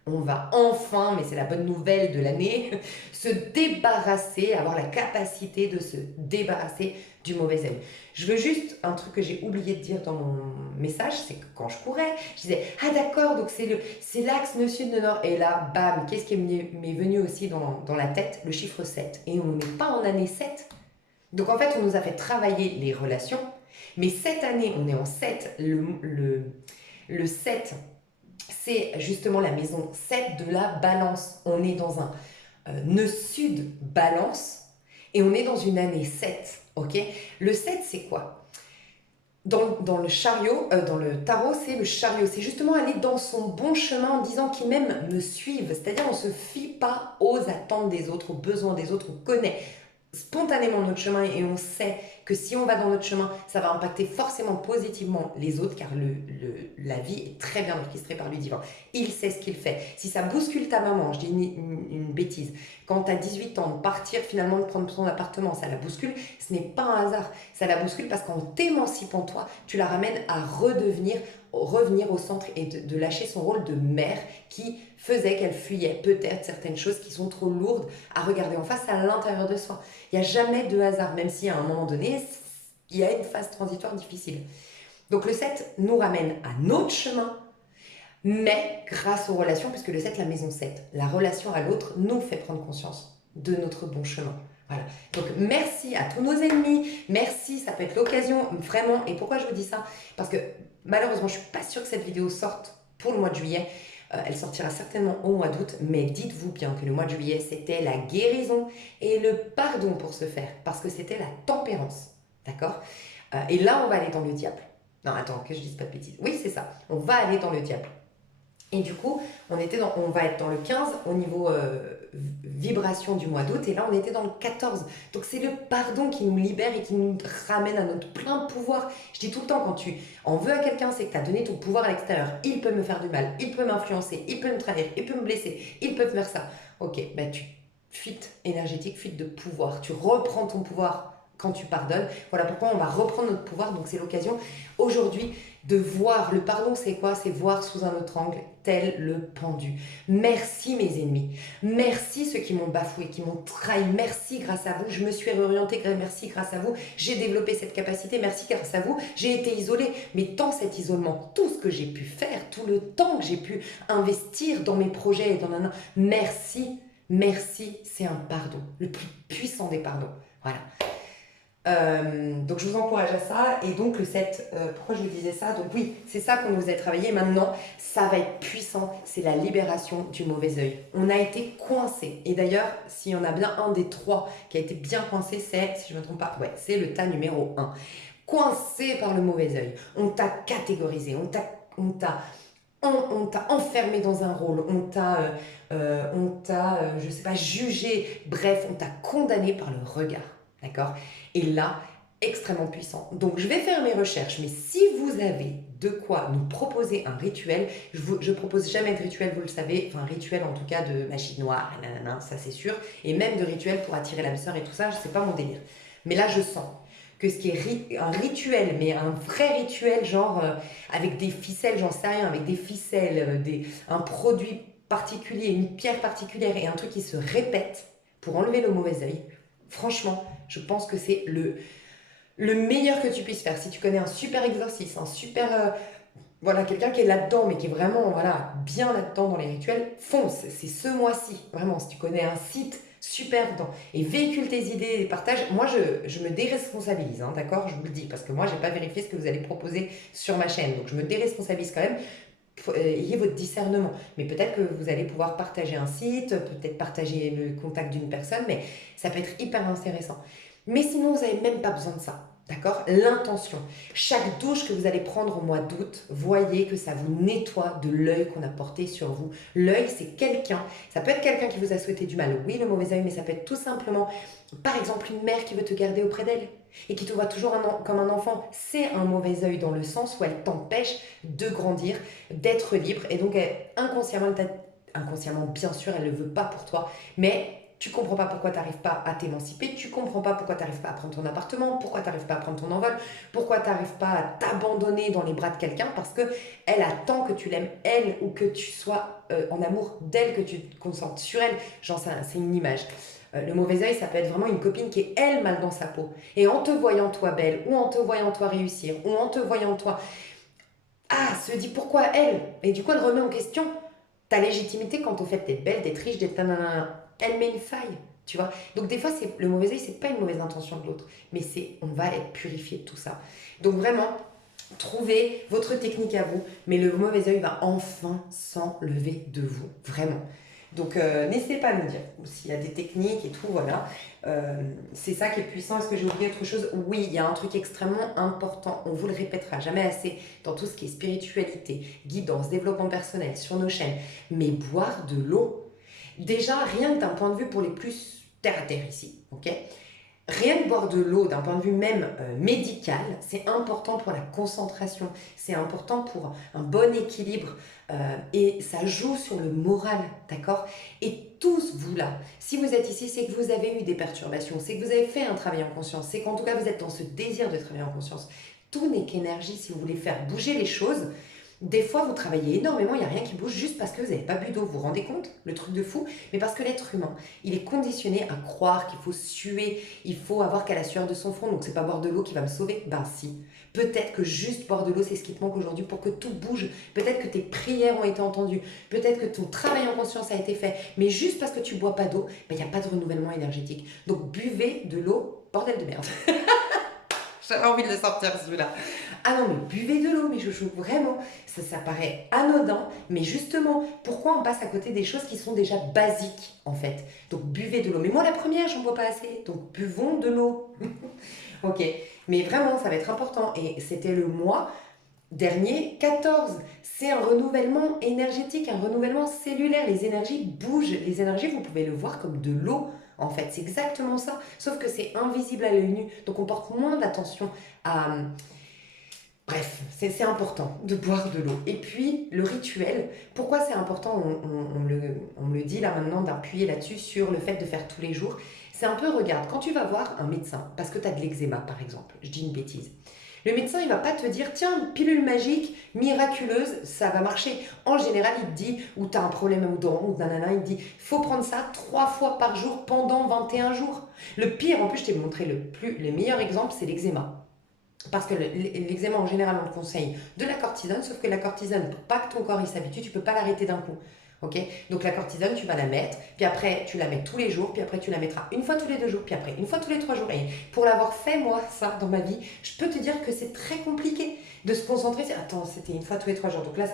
On va enfin, mais c'est la bonne nouvelle de l'année, se débarrasser, avoir la capacité de se débarrasser du mauvais œil. Je veux juste, un truc que j'ai oublié de dire dans mon message, c'est que quand je courais, je disais « Ah d'accord, donc c'est l'axe nord-sud-nord ». Et là, bam, qu'est-ce qui m'est venu aussi dans la tête? Le chiffre 7. Et on n'est pas en année 7. Donc en fait, on nous a fait travailler les relations. Mais cette année, on est en 7. Le 7, c'est justement la maison 7 de la balance. On est dans un nœud sud balance et on est dans une année 7. Ok. Le 7, c'est quoi? Dans le chariot, dans le tarot, c'est le chariot. C'est justement aller dans son bon chemin en disant qu'ils même me suivent. C'est-à-dire, on ne se fie pas aux attentes des autres, aux besoins des autres. On connaît spontanément notre chemin et on sait que si on va dans notre chemin, ça va impacter forcément positivement les autres car la vie est très bien orchestrée par lui divin. Il sait ce qu'il fait. Si ça bouscule ta maman, je dis une bêtise, quand tu as 18 ans, de partir finalement de prendre son appartement, ça la bouscule, ce n'est pas un hasard. Ça la bouscule parce qu'en t'émancipant toi, tu la ramènes à revenir au centre et de lâcher son rôle de mère qui faisait qu'elle fuyait peut-être certaines choses qui sont trop lourdes à regarder en face à l'intérieur de soi. Il n'y a jamais de hasard, même si à un moment donné, il y a une phase transitoire difficile. Donc le 7 nous ramène à notre chemin, mais grâce aux relations, puisque le 7, la maison 7, la relation à l'autre nous fait prendre conscience de notre bon chemin. Voilà. Donc merci à tous nos ennemis, merci, ça peut être l'occasion vraiment. Et pourquoi je vous dis ça? Parce que malheureusement, je ne suis pas sûre que cette vidéo sorte pour le mois de juillet. Elle sortira certainement au mois d'août, mais dites-vous bien que le mois de juillet, c'était la guérison et le pardon pour se faire, parce que c'était la tempérance, d'accord? Et là, on va aller dans le diable. Non, attends, que je dise pas de bêtises. Oui, c'est ça, on va aller dans le diable. Et du coup, on va être dans le 15 au niveau vibration du mois d'août, et là, on était dans le 14. Donc, c'est le pardon qui nous libère et qui nous ramène à notre plein pouvoir. Je dis tout le temps, quand tu en veux à quelqu'un, c'est que tu as donné ton pouvoir à l'extérieur. Il peut me faire du mal, il peut m'influencer, il peut me trahir, il peut me blesser, il peut faire ça. Ok, ben fuite énergétique, fuite de pouvoir. Tu reprends ton pouvoir quand tu pardonnes. Voilà pourquoi on va reprendre notre pouvoir. Donc, c'est l'occasion aujourd'hui de voir. Le pardon, c'est quoi? C'est voir sous un autre angle, tel le pendu. Merci mes ennemis. Merci ceux qui m'ont bafoué, qui m'ont trahi. Merci grâce à vous. Je me suis réorientée. Merci grâce à vous. J'ai développé cette capacité. Merci grâce à vous. J'ai été isolée. Mais tant cet isolement, tout ce que j'ai pu faire, tout le temps que j'ai pu investir dans mes projets et dans un... Merci. Merci, c'est un pardon. Le plus puissant des pardons. Voilà. Donc je vous encourage à ça. Et donc le 7, pourquoi je vous disais ça? Donc oui, c'est ça qu'on nous a travaillé. Maintenant, ça va être puissant. C'est la libération du mauvais œil. On a été coincé. Et d'ailleurs, s'il y en a bien un des 3 qui a été bien coincé, c'est, si je ne me trompe pas, ouais, c'est le tas numéro 1. Coincé par le mauvais œil. On t'a catégorisé. On t'a enfermé dans un rôle. On t'a, je sais pas, jugé. Bref, on t'a condamné par le regard. D'accord? Et là, extrêmement puissant. Donc, je vais faire mes recherches, mais si vous avez de quoi nous proposer un rituel, je propose jamais de rituel, vous le savez, enfin, rituel en tout cas de magie noire, nanana, ça c'est sûr, et même de rituel pour attirer l'âme sœur et tout ça, c'est pas mon délire. Mais là, je sens que ce qui est un rituel, mais un vrai rituel, genre avec des ficelles, j'en sais rien, avec des ficelles, un produit particulier, une pierre particulière et un truc qui se répète pour enlever le mauvais œil. Franchement, je pense que c'est le meilleur que tu puisses faire. Si tu connais un super exercice, un super... voilà, quelqu'un qui est là-dedans, mais qui est vraiment voilà, bien là-dedans dans les rituels, fonce. C'est ce mois-ci. Vraiment, si tu connais un site super temps. Et véhicule tes idées et partage. Moi, je me déresponsabilise, hein, d'accord? Je vous le dis, parce que moi, j'ai pas vérifié ce que vous allez proposer sur ma chaîne. Donc, je me déresponsabilise quand même. Ayez votre discernement. Mais peut-être que vous allez pouvoir partager un site, peut-être partager le contact d'une personne, mais ça peut être hyper intéressant. Mais sinon, vous n'avez même pas besoin de ça. D'accord? L'intention. Chaque douche que vous allez prendre au mois d'août, voyez que ça vous nettoie de l'œil qu'on a porté sur vous. L'œil, c'est quelqu'un. Ça peut être quelqu'un qui vous a souhaité du mal. Oui, le mauvais œil, mais ça peut être tout simplement, par exemple, une mère qui veut te garder auprès d'elle et qui te voit toujours comme un enfant. C'est un mauvais œil dans le sens où elle t'empêche de grandir, d'être libre. Et donc, inconsciemment, bien sûr, elle ne le veut pas pour toi. Mais tu comprends pas pourquoi tu n'arrives pas à t'émanciper, tu comprends pas pourquoi tu n'arrives pas à prendre ton appartement, pourquoi tu n'arrives pas à prendre ton envol, pourquoi tu n'arrives pas à t'abandonner dans les bras de quelqu'un, parce que elle attend que tu l'aimes, elle, ou que tu sois en amour d'elle, que tu te concentres sur elle. Genre, c'est une image. Le mauvais œil, ça peut être vraiment une copine qui est, elle, mal dans sa peau. Et en te voyant toi belle, ou en te voyant toi réussir, ou en te voyant toi... Ah, se dit pourquoi elle? Et du coup, elle remet en question ta légitimité quant au fait d'être belle, d'être riche, d'être nanana. Elle met une faille, tu vois. Donc des fois, le mauvais œil, c'est pas une mauvaise intention de l'autre, mais on va être purifié de tout ça. Donc vraiment, trouvez votre technique à vous, mais le mauvais œil va enfin s'enlever de vous, vraiment. Donc n'hésitez pas à nous dire s'il y a des techniques et tout, voilà. C'est ça qui est puissant. Est-ce que j'ai oublié autre chose? Oui, il y a un truc extrêmement important, on vous le répétera jamais assez dans tout ce qui est spiritualité, guidance, développement personnel sur nos chaînes, mais boire de l'eau. Déjà, rien que d'un point de vue pour les plus terre à terre ici, ok? Rien que boire de l'eau d'un point de vue même médical, c'est important pour la concentration, c'est important pour un bon équilibre et ça joue sur le moral, d'accord? Et tous vous là, si vous êtes ici, c'est que vous avez eu des perturbations, c'est que vous avez fait un travail en conscience, c'est qu'en tout cas vous êtes dans ce désir de travailler en conscience. Tout n'est qu'énergie. Si vous voulez faire bouger les choses, des fois, vous travaillez énormément, il n'y a rien qui bouge juste parce que vous n'avez pas bu d'eau. Vous vous rendez compte? Le truc de fou. Mais parce que l'être humain, il est conditionné à croire qu'il faut suer, il faut avoir qu'à la sueur de son front. Donc, c'est pas boire de l'eau qui va me sauver. Ben si. Peut-être que juste boire de l'eau, c'est ce qui te manque aujourd'hui pour que tout bouge. Peut-être que tes prières ont été entendues. Peut-être que ton travail en conscience a été fait. Mais juste parce que tu bois pas d'eau, ben, il n'y a pas de renouvellement énergétique. Donc, buvez de l'eau, bordel de merde. J'avais envie de le sortir celui-là. Ah non, mais buvez de l'eau, mes chouchous, vraiment. Ça paraît anodin, mais justement, pourquoi on passe à côté des choses qui sont déjà basiques, en fait? Donc buvez de l'eau. Mais moi, la première, j'en bois pas assez. Donc buvons de l'eau. Ok, mais vraiment, ça va être important. Et c'était le mois dernier, 14. C'est un renouvellement énergétique, un renouvellement cellulaire. Les énergies bougent. Les énergies, vous pouvez le voir comme de l'eau. En fait, c'est exactement ça. Sauf que c'est invisible à l'œil nu. Donc on porte moins d'attention à... Bref, c'est important de boire de l'eau. Et puis, le rituel, pourquoi c'est important, on me le dit là maintenant, d'appuyer là-dessus sur le fait de faire tous les jours. C'est un peu, regarde, quand tu vas voir un médecin, parce que tu as de l'eczéma par exemple, je dis une bêtise, le médecin il va pas te dire, tiens, pilule magique, miraculeuse, ça va marcher. En général, il te dit, ou tu as un problème aux dents, ou nanana, il te dit, faut prendre ça 3 fois par jour pendant 21 jours. Le pire, en plus, je t'ai montré le meilleur exemple, c'est l'eczéma. Parce que l'eczéma, en général, on te conseille de la cortisone, sauf que la cortisone, pour pas que ton corps il s'habitue, tu peux pas l'arrêter d'un coup. Ok? Donc la cortisone, tu vas la mettre, puis après tu la mets tous les jours, puis après tu la mettras une fois tous les 2 jours, puis après une fois tous les 3 jours. Et pour l'avoir fait, moi, ça, dans ma vie, je peux te dire que c'est très compliqué de se concentrer. Attends, c'était une fois tous les 3 jours. Donc là,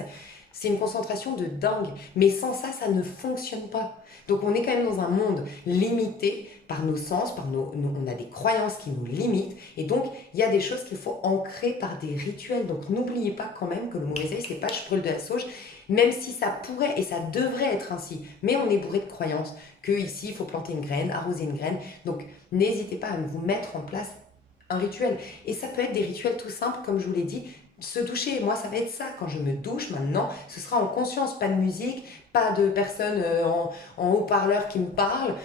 c'est une concentration de dingue. Mais sans ça, ça ne fonctionne pas. Donc on est quand même dans un monde limité par nos sens, on a des croyances qui nous limitent. Et donc, il y a des choses qu'il faut ancrer par des rituels. Donc n'oubliez pas quand même que le mauvais œil, c'est pas je brûle de la sauge, même si ça pourrait et ça devrait être ainsi. Mais on est bourré de croyances que ici, il faut planter une graine, arroser une graine. Donc n'hésitez pas à vous mettre en place un rituel. Et ça peut être des rituels tout simples, comme je vous l'ai dit, se doucher. Moi, ça va être ça. Quand je me douche maintenant, ce sera en conscience, pas de musique, pas de personnes en haut-parleur qui me parlent,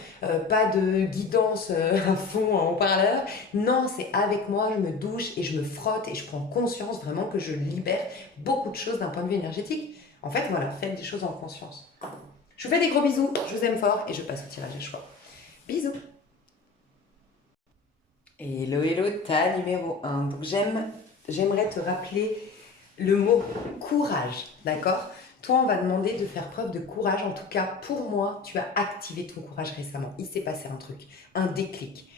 pas de guidance à fond en haut-parleur. Non, c'est avec moi, je me douche et je me frotte et je prends conscience vraiment que je libère beaucoup de choses d'un point de vue énergétique. En fait, voilà, faites des choses en conscience. Je vous fais des gros bisous, je vous aime fort et je passe au tirage à choix. Bisous. Hello, hello, ta numéro 1. Donc j'aimerais te rappeler le mot courage, d'accord? Toi, on va demander de faire preuve de courage. En tout cas, pour moi, tu as activé ton courage récemment. Il s'est passé un truc, un déclic.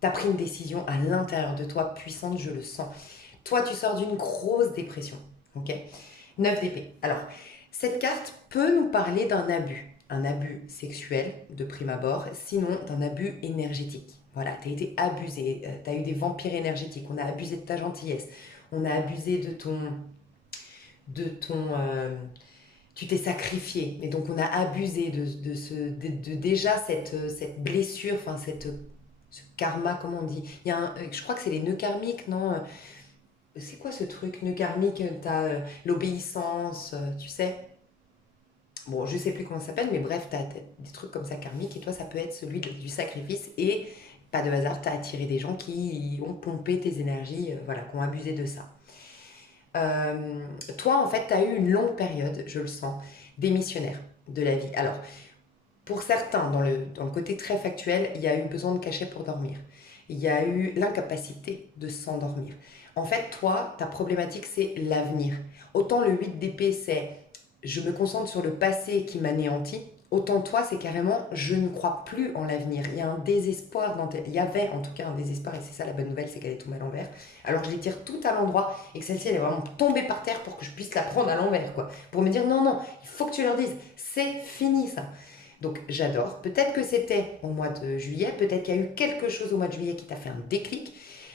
Tu as pris une décision à l'intérieur de toi, puissante, je le sens. Toi, tu sors d'une grosse dépression. Ok? 9 d'épée. Alors, cette carte peut nous parler d'un abus. Un abus sexuel, de prime abord, sinon d'un abus énergétique. Voilà, tu as été abusé, tu as eu des vampires énergétiques, on a abusé de ta gentillesse, on a abusé de ton, tu t'es sacrifié, et donc on a abusé de déjà cette blessure, enfin ce karma, comment on dit. Je crois que c'est les nœuds karmiques, non? C'est quoi ce truc, nœud karmique? T'as l'obéissance, tu sais. Bon, je sais plus comment ça s'appelle, mais bref, t'as des trucs comme ça karmiques, et toi, ça peut être celui du sacrifice, et pas de hasard, t'as attiré des gens qui ont pompé tes énergies, voilà, qui ont abusé de ça. Toi, en fait, tu as eu une longue période, je le sens, démissionnaire de la vie. Alors, pour certains, dans le côté très factuel, il y a eu besoin de cachet pour dormir. Il y a eu l'incapacité de s'endormir. En fait, toi, ta problématique, c'est l'avenir. Autant le 8 d'épée, c'est je me concentre sur le passé qui m'anéantit. Autant toi, c'est carrément je ne crois plus en l'avenir. Il y a un désespoir il y avait en tout cas un désespoir, et c'est ça la bonne nouvelle, c'est qu'elle est tombée à l'envers. Alors je les tire tout à l'endroit, et que celle-ci, elle est vraiment tombée par terre pour que je puisse la prendre à l'envers, quoi. Pour me dire non, non, il faut que tu leur dises, c'est fini ça. Donc j'adore. Peut-être que c'était au mois de juillet, peut-être qu'il y a eu quelque chose au mois de juillet qui t'a fait un déclic,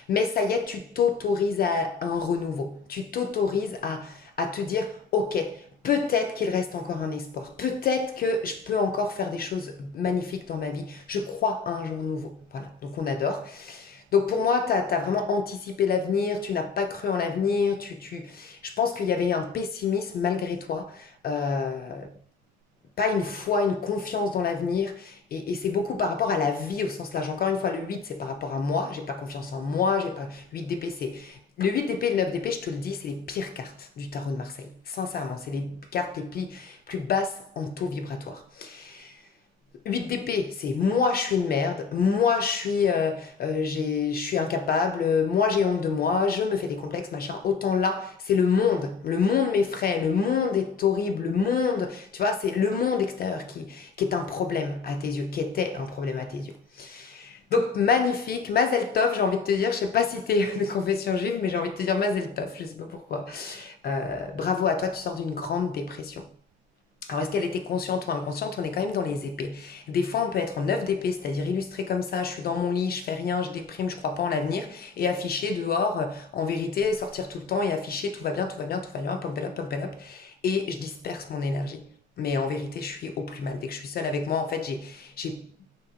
mais ça y est, tu t'autorises à un renouveau. Tu t'autorises à te dire, ok, peut-être qu'il reste encore un espoir. Peut-être que je peux encore faire des choses magnifiques dans ma vie. Je crois à un jour nouveau. Voilà, donc on adore. Donc pour moi, tu as vraiment anticipé l'avenir, tu n'as pas cru en l'avenir, je pense qu'il y avait un pessimisme malgré toi. Euh, Pas une foi, une confiance dans l'avenir. Et c'est beaucoup par rapport à la vie au sens large. Encore une fois, le 8, c'est par rapport à moi. J'ai pas confiance en moi. J'ai pas 8 d'épée, c'est. Le 8 d'épée et le 9 d'épée, je te le dis, c'est les pires cartes du tarot de Marseille. Sincèrement, c'est les cartes les plus basses en taux vibratoire. 8 d'épée, c'est moi je suis une merde, moi je suis incapable, moi j'ai honte de moi, je me fais des complexes, machin. Autant là, c'est le monde m'effraie, le monde est horrible, le monde, tu vois, c'est le monde extérieur qui est un problème à tes yeux, qui était un problème à tes yeux. Donc magnifique, Mazel Tov, j'ai envie de te dire, je sais pas si t'es de confession juive, mais j'ai envie de te dire Mazel Tov, je sais pas pourquoi. Bravo à toi, tu sors d'une grande dépression. Alors, est-ce qu'elle était consciente ou inconsciente? On est quand même dans les épées. Des fois, on peut être en 9 d'épée, c'est-à-dire illustré comme ça, je suis dans mon lit, je fais rien, je déprime, je crois pas en l'avenir, et afficher dehors, en vérité, sortir tout le temps et afficher tout va bien, tout va bien, tout va bien, pump it up, pump it up, et je disperse mon énergie. Mais en vérité, je suis au plus mal. Dès que je suis seule avec moi, en fait,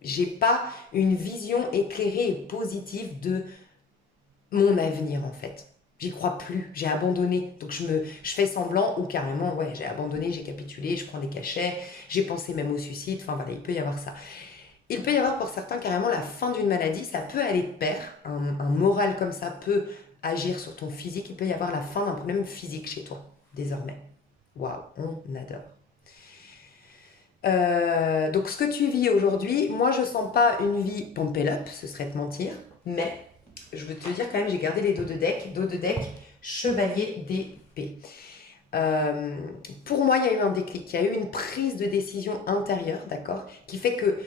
j'ai pas une vision éclairée et positive de mon avenir, en fait. J'y crois plus, j'ai abandonné. Donc je fais semblant ou carrément, ouais, j'ai abandonné, j'ai capitulé, je prends des cachets, j'ai pensé même au suicide, enfin voilà, il peut y avoir ça. Il peut y avoir pour certains carrément la fin d'une maladie, ça peut aller de pair, un moral comme ça peut agir sur ton physique, il peut y avoir la fin d'un problème physique chez toi, désormais. Waouh, on adore. Donc ce que tu vis aujourd'hui, moi je sens pas une vie pompée up, ce serait te mentir, mais je veux te dire quand même, j'ai gardé les dos de deck, chevalier d'épée. Euh, pour moi, il y a eu un déclic, il y a eu une prise de décision intérieure, d'accord, qui fait que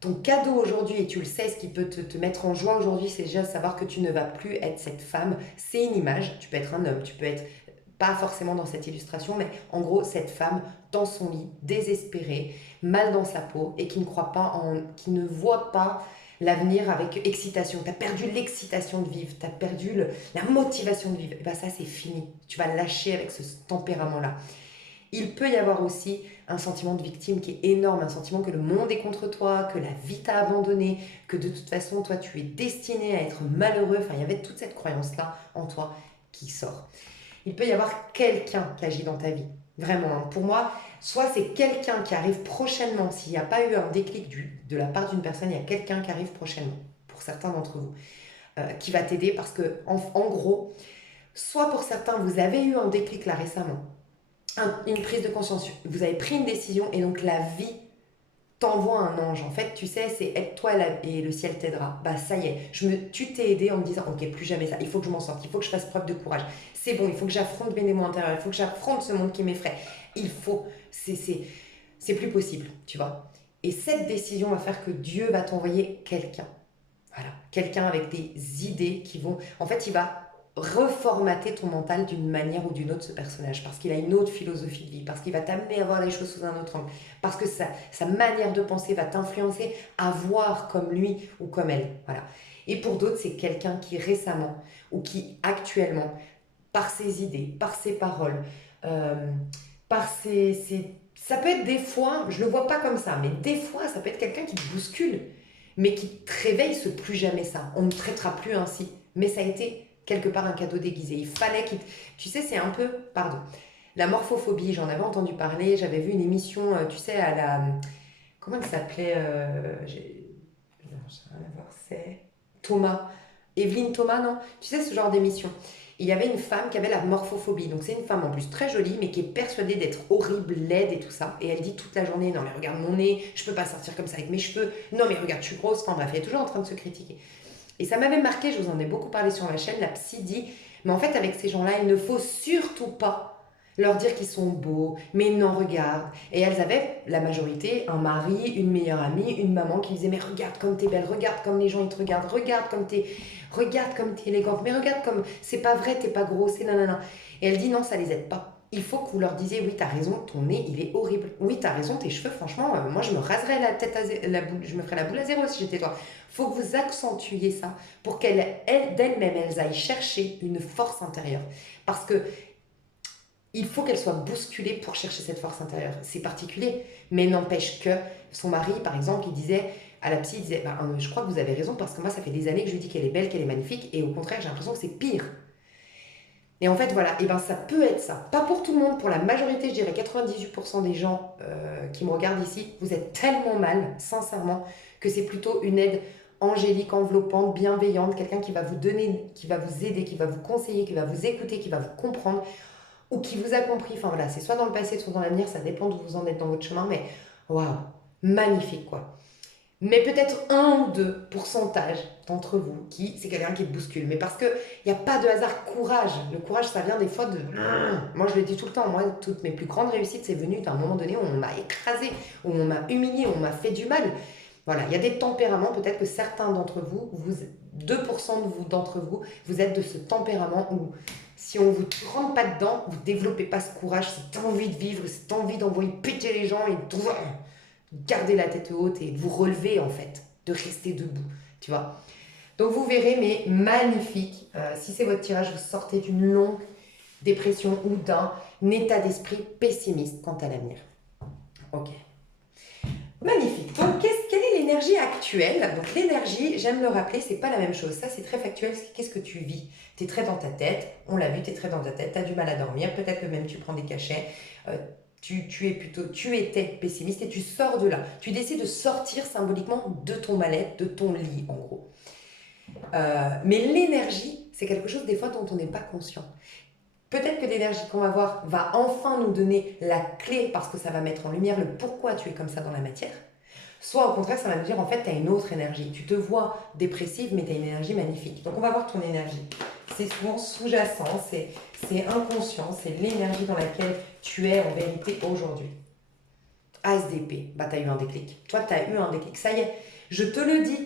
ton cadeau aujourd'hui, et tu le sais, ce qui peut te mettre en joie aujourd'hui, c'est déjà de savoir que tu ne vas plus être cette femme. C'est une image, tu peux être un homme, tu peux être pas forcément dans cette illustration, mais en gros, cette femme dans son lit, désespérée, mal dans sa peau, et qui ne croit pas qui ne voit pas l'avenir avec excitation. Tu as perdu l'excitation de vivre, tu as perdu la motivation de vivre. Et bien ça, c'est fini. Tu vas lâcher avec ce tempérament-là. Il peut y avoir aussi un sentiment de victime qui est énorme, un sentiment que le monde est contre toi, que la vie t'a abandonné, que de toute façon, toi, tu es destiné à être malheureux. Enfin, il y avait toute cette croyance-là en toi qui sort. Il peut y avoir quelqu'un qui agit dans ta vie. Vraiment, hein. Pour moi, soit c'est quelqu'un qui arrive prochainement, s'il n'y a pas eu un déclic de la part d'une personne, il y a quelqu'un qui arrive prochainement, pour certains d'entre vous, qui va t'aider parce que, en gros, soit pour certains, vous avez eu un déclic là récemment, une prise de conscience, vous avez pris une décision et donc la vie t'envoie un ange. En fait, tu sais, c'est aide-toi et le ciel t'aidera. Bah ça y est, tu t'es aidé en me disant, ok, plus jamais ça, il faut que je m'en sorte, il faut que je fasse preuve de courage. C'est bon, il faut que j'affronte mes démons intérieurs, il faut que j'affronte ce monde qui m'effraie. Il faut, c'est plus possible, tu vois. Et cette décision va faire que Dieu va t'envoyer quelqu'un. Voilà, quelqu'un avec des idées qui vont... En fait, il va reformater ton mental d'une manière ou d'une autre, ce personnage, parce qu'il a une autre philosophie de vie, parce qu'il va t'amener à voir les choses sous un autre angle, parce que sa manière de penser va t'influencer à voir comme lui ou comme elle. Voilà. Et pour d'autres, c'est quelqu'un qui récemment ou qui actuellement, par ses idées, par ses paroles, euh, par ça peut être des fois, je le vois pas comme ça, mais des fois, ça peut être quelqu'un qui te bouscule, mais qui te réveille ce plus jamais ça. On ne traitera plus ainsi. Mais ça a été quelque part un cadeau déguisé. Il fallait qu'il... Tu sais, c'est un peu... Pardon. La morphophobie, j'en avais entendu parler. J'avais vu une émission, tu sais, à la... Comment elle s'appelait Non, je sais rien à voir. C'est Thomas. Evelyne Thomas, non? Tu sais, ce genre d'émission. Il y avait une femme qui avait la morphophobie. Donc c'est une femme en plus très jolie, mais qui est persuadée d'être horrible, laide et tout ça. Et elle dit toute la journée, non mais regarde mon nez, je peux pas sortir comme ça avec mes cheveux. Non mais regarde, je suis grosse. Enfin bref, elle est toujours en train de se critiquer. Et ça m'avait marqué, je vous en ai beaucoup parlé sur ma chaîne, la psy dit, mais en fait avec ces gens-là, il ne faut surtout pas leur dire qu'ils sont beaux, mais non, regarde. Et elles avaient, la majorité, un mari, une meilleure amie, une maman qui disait, mais regarde comme t'es belle, regarde comme les gens ils te regardent, regarde comme t'es élégante, mais regarde comme, c'est pas vrai, t'es pas grosse, et nanana. Et elle dit, non, ça les aide pas. Il faut que vous leur disiez, oui, t'as raison, ton nez, il est horrible. Oui, t'as raison, tes cheveux, franchement, moi, je me raserais la tête je me ferais la boule à zéro si j'étais toi. Faut que vous accentuiez ça pour d'elles-mêmes, elles aillent chercher une force intérieure. Parce que il faut qu'elle soit bousculée pour chercher cette force intérieure. C'est particulier, mais n'empêche que son mari, par exemple, il disait à la psy, il disait, bah, je crois que vous avez raison parce que moi, ça fait des années que je lui dis qu'elle est belle, qu'elle est magnifique, et au contraire, j'ai l'impression que c'est pire. Et en fait, voilà, et ben ça peut être ça. Pas pour tout le monde, pour la majorité, je dirais 98% des gens qui me regardent ici, vous êtes tellement mal, sincèrement, que c'est plutôt une aide angélique, enveloppante, bienveillante, quelqu'un qui va vous donner, qui va vous aider, qui va vous conseiller, qui va vous écouter, qui va vous comprendre, ou qui vous a compris. Enfin voilà, c'est soit dans le passé, soit dans l'avenir, ça dépend d'où vous en êtes dans votre chemin, mais waouh, magnifique quoi. Mais peut-être 1 ou 2 pourcentages d'entre vous qui, c'est quelqu'un qui te bouscule. Mais parce qu'il n'y a pas de hasard, courage. Le courage, ça vient des fois de... Moi, je le dis tout le temps, moi, toutes mes plus grandes réussites, c'est venu d'un moment donné où on m'a écrasé, où on m'a humilié, où on m'a fait du mal. Voilà, il y a des tempéraments, peut-être que certains d'entre vous, 2% d'entre vous, vous êtes de ce tempérament où si on ne vous rentre pas dedans, vous ne développez pas ce courage, cette envie de vivre, cette envie d'envoyer péter les gens et de garder la tête haute et de vous relever en fait, de rester debout, tu vois. Donc vous verrez, mais magnifique. Si c'est votre tirage, vous sortez d'une longue dépression ou d'un état d'esprit pessimiste quant à l'avenir. Ok. Magnifique. Donc, quelle est l'énergie actuelle? Donc, l'énergie, j'aime le rappeler, c'est pas la même chose. Ça, c'est très factuel. Qu'est-ce que tu vis? Tu es très dans ta tête. On l'a vu, tu es très dans ta tête. Tu as du mal à dormir. Peut-être que même tu prends des cachets. Tu étais pessimiste et tu sors de là. Tu décides de sortir symboliquement de ton mal-être, de ton lit, en gros. Mais l'énergie, c'est quelque chose des fois dont on n'est pas conscient. Peut-être que l'énergie qu'on va avoir va enfin nous donner la clé parce que ça va mettre en lumière le pourquoi tu es comme ça dans la matière. Soit au contraire, ça va nous dire en fait, tu as une autre énergie. Tu te vois dépressive, mais tu as une énergie magnifique. Donc on va voir ton énergie. C'est souvent sous-jacent, c'est inconscient, c'est l'énergie dans laquelle tu es en vérité aujourd'hui. ASDP, bah tu as eu un déclic. Toi, tu as eu un déclic. Ça y est, je te le dis.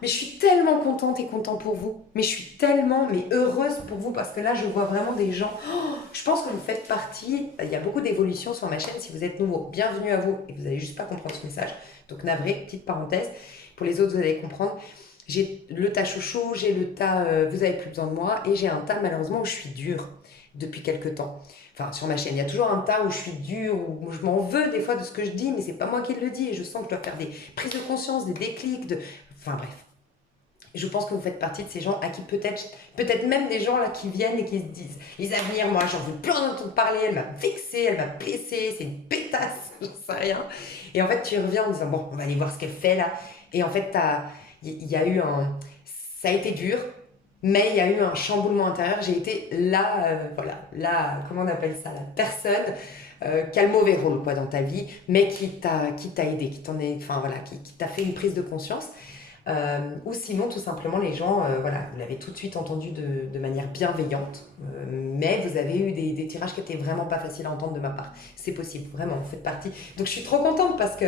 Mais je suis tellement contente et content pour vous. Mais je suis tellement heureuse pour vous parce que là, je vois vraiment des gens. Je pense que vous faites partie. Il y a beaucoup d'évolutions sur ma chaîne. Si vous êtes nouveau, bienvenue à vous. Et vous n'allez juste pas comprendre ce message. Donc, navré, petite parenthèse. Pour les autres, vous allez comprendre. J'ai le tas chouchou, j'ai le tas vous avez plus besoin de moi. Et j'ai un tas, malheureusement, où je suis dure depuis quelques temps. Enfin, sur ma chaîne, il y a toujours un tas où je suis dure, où je m'en veux des fois de ce que je dis, mais c'est pas moi qui le dis. Et je sens que je dois faire des prises de conscience, des déclics, enfin bref. Je pense que vous faites partie de ces gens à qui peut-être même des gens là qui viennent et qui se disent les avenirs, moi j'en veux plus en entendre parler, elle m'a vexée, elle m'a blessée, c'est une pétasse, je sais rien. Et en fait tu reviens en disant bon, on va aller voir ce qu'elle fait là. Et en fait il y a eu ça a été dur, mais il y a eu un chamboulement intérieur. J'ai été là, voilà, là, comment on appelle ça, la personne qui a le mauvais rôle quoi, dans ta vie, mais qui t'a aidé, enfin, voilà, qui t'a fait une prise de conscience. Ou sinon, tout simplement, les gens, voilà, vous l'avez tout de suite entendu de manière bienveillante, mais vous avez eu des tirages qui étaient vraiment pas faciles à entendre de ma part. C'est possible, vraiment, vous faites partie. Donc je suis trop contente parce que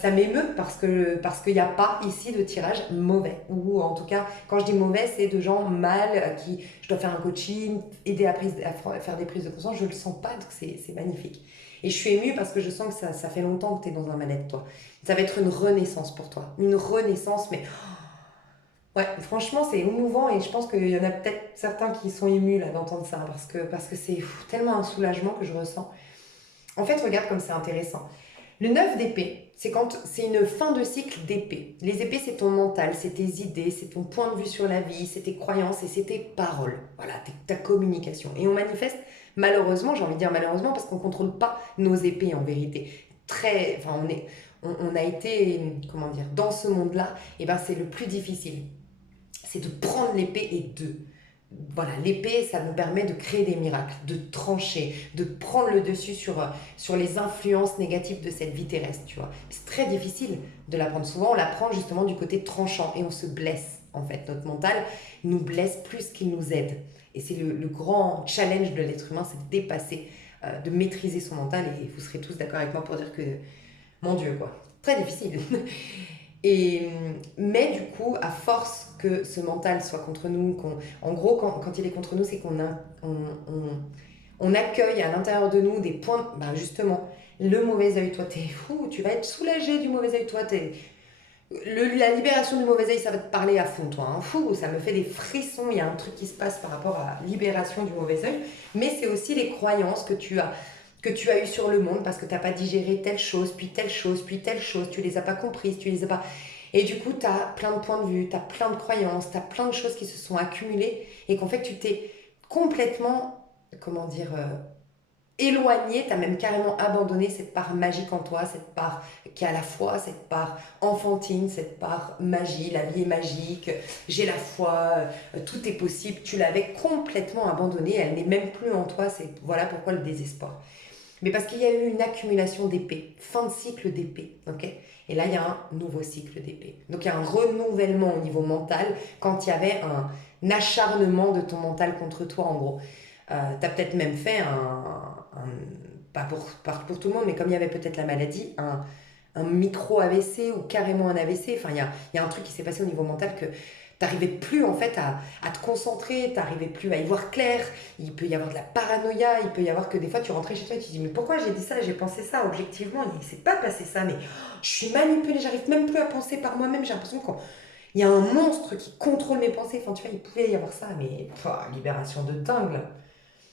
ça m'émeut, parce qu'il n'y a pas ici de tirage mauvais. Ou en tout cas, quand je dis mauvais, c'est de gens mal, à qui je dois faire un coaching, aider à faire des prises de conscience. Je ne le sens pas, donc c'est magnifique. Et je suis émue parce que je sens que ça fait longtemps que tu es dans un mal-être, toi. Ça va être une renaissance pour toi. Une renaissance, mais ouais, franchement, c'est émouvant et je pense qu'il y en a peut-être certains qui sont émus là d'entendre ça parce que c'est tellement un soulagement que je ressens. En fait, regarde comme c'est intéressant. Le 9 d'épée, c'est une fin de cycle d'épée. Les épées, c'est ton mental, c'est tes idées, c'est ton point de vue sur la vie, c'est tes croyances et c'est tes paroles. Voilà, ta communication. Et on manifeste, malheureusement, j'ai envie de dire malheureusement, parce qu'on ne contrôle pas nos épées en vérité. Enfin, on a été, comment dire, dans ce monde-là, et ben c'est le plus difficile. C'est de prendre l'épée et voilà, l'épée, ça nous permet de créer des miracles, de trancher, de prendre le dessus sur les influences négatives de cette vie terrestre, tu vois. C'est très difficile de la prendre. Souvent, on la prend justement du côté tranchant et on se blesse, en fait. Notre mental nous blesse plus qu'il nous aide. Et c'est le grand challenge de l'être humain, c'est de dépasser, de maîtriser son mental. Et vous serez tous d'accord avec moi pour dire que, mon Dieu, quoi, très difficile. Mais du coup, à force que ce mental soit contre nous, en gros, quand il est contre nous, c'est on accueille à l'intérieur de nous des points, bah justement, le mauvais œil, toi, t'es fou, tu vas être soulagé du mauvais œil, toi, la libération du mauvais œil, ça va te parler à fond, toi, hein. Fou, ça me fait des frissons, il y a un truc qui se passe par rapport à la libération du mauvais œil, mais c'est aussi les croyances que tu as eues sur le monde parce que tu n'as pas digéré telle chose, puis telle chose, puis telle chose, tu les as pas comprises, tu les as pas... Et du coup, tu as plein de points de vue, tu as plein de croyances, tu as plein de choses qui se sont accumulées et qu'en fait, tu t'es complètement, comment dire, éloigné, tu as même carrément abandonné cette part magique en toi, cette part qui a la foi, cette part enfantine, cette part magie, la vie est magique, j'ai la foi, tout est possible, tu l'avais complètement abandonnée, elle n'est même plus en toi, voilà pourquoi le désespoir. Mais parce qu'il y a eu une accumulation d'épées, fin de cycle d'épées, ok. Et là, il y a un nouveau cycle d'épées. Donc, il y a un renouvellement au niveau mental quand il y avait un acharnement de ton mental contre toi, en gros. Tu as peut-être même fait pas pour tout le monde, mais comme il y avait peut-être la maladie, un micro-AVC ou carrément un AVC. Enfin, il y a un truc qui s'est passé au niveau mental que t'arrivais plus en fait à te concentrer, t'arrivais plus à y voir clair, il peut y avoir de la paranoïa, il peut y avoir que des fois tu rentrais chez toi et tu te dis mais pourquoi j'ai dit ça, j'ai pensé ça, objectivement il ne s'est pas passé ça, mais je suis manipulée, j'arrive même plus à penser par moi-même, j'ai l'impression qu'il y a un monstre qui contrôle mes pensées, enfin tu vois il pouvait y avoir ça, mais libération de dingue là.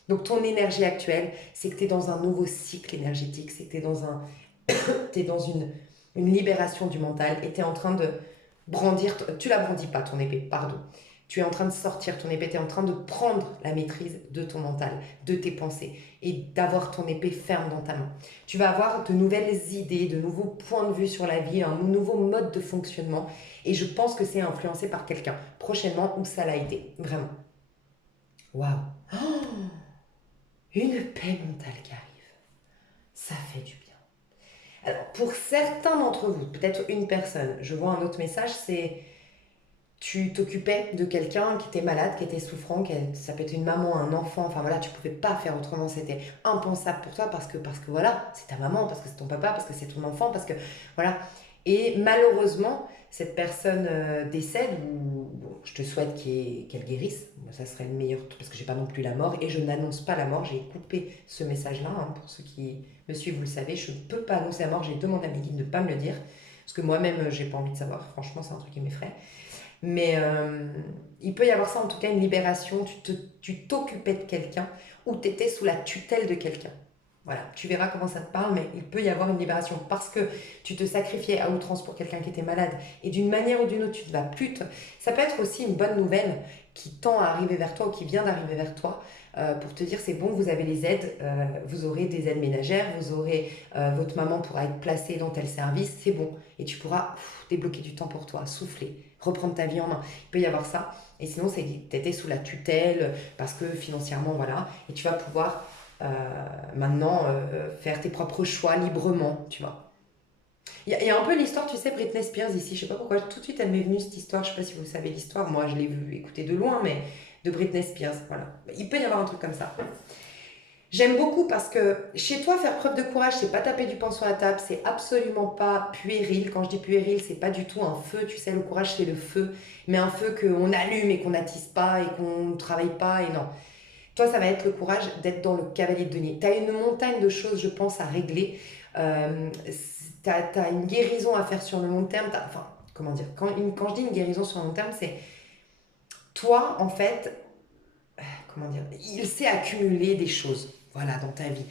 Donc ton énergie actuelle, c'est que tu es dans un nouveau cycle énergétique, c'est que tu es dans une libération du mental et tu es en train de brandir, tu la brandis pas ton épée, pardon. Tu es en train de sortir ton épée, tu es en train de prendre la maîtrise de ton mental, de tes pensées et d'avoir ton épée ferme dans ta main. Tu vas avoir de nouvelles idées, de nouveaux points de vue sur la vie, un nouveau mode de fonctionnement et je pense que c'est influencé par quelqu'un prochainement où ça l'a été, vraiment. Waouh! Une paix mentale qui arrive, ça fait du bien. Alors, pour certains d'entre vous, peut-être une personne, je vois un autre message, c'est tu t'occupais de quelqu'un qui était malade, qui était souffrant, ça peut être une maman, un enfant, enfin voilà, tu pouvais pas faire autrement, c'était impensable pour toi parce que voilà, c'est ta maman, parce que c'est ton papa, parce que c'est ton enfant, parce que voilà. Et malheureusement, cette personne décède, ou bon, je te souhaite qu'elle guérisse, moi, ça serait le meilleur, parce que j'ai pas non plus la mort, et je n'annonce pas la mort, j'ai coupé ce message-là, hein, pour ceux qui me suivent, vous le savez, je ne peux pas annoncer la mort, j'ai demandé à mes guides de ne pas me le dire, parce que moi-même, j'ai pas envie de savoir, franchement, c'est un truc qui m'effraie. Mais il peut y avoir ça, en tout cas, une libération. Tu t'occupais de quelqu'un ou tu étais sous la tutelle de quelqu'un. Voilà, tu verras comment ça te parle, mais il peut y avoir une libération parce que tu te sacrifiais à outrance pour quelqu'un qui était malade et d'une manière ou d'une autre, tu ne vas plus te... Ça peut être aussi une bonne nouvelle qui tend à arriver vers toi ou qui vient d'arriver vers toi pour te dire c'est bon, vous avez les aides, vous aurez des aides ménagères, vous aurez votre maman pourra être placée dans tel service, c'est bon. Et tu pourras débloquer du temps pour toi, souffler, reprendre ta vie en main. Il peut y avoir ça. Et sinon, c'est que tu étais sous la tutelle parce que financièrement, voilà. Et tu vas pouvoir Maintenant, faire tes propres choix librement, tu vois. Il y a un peu l'histoire, tu sais, Britney Spears ici, je sais pas pourquoi, tout de suite elle m'est venue cette histoire, je sais pas si vous savez l'histoire, moi je l'ai vue, écoutée de loin, mais de Britney Spears, voilà. Il peut y avoir un truc comme ça. J'aime beaucoup parce que chez toi, faire preuve de courage, c'est pas taper du poing sur la table, c'est absolument pas puéril. Quand je dis puéril, c'est pas du tout un feu, tu sais, le courage c'est le feu, mais un feu qu'on allume et qu'on n'attise pas et qu'on ne travaille pas, et non. Toi, ça va être le courage d'être dans le cavalier de denier. Tu as une montagne de choses, je pense, à régler. Tu as une guérison à faire sur le long terme. Enfin, comment dire, quand je dis une guérison sur le long terme, c'est toi, en fait, comment dire, il s'est accumulé des choses, voilà, dans ta vie.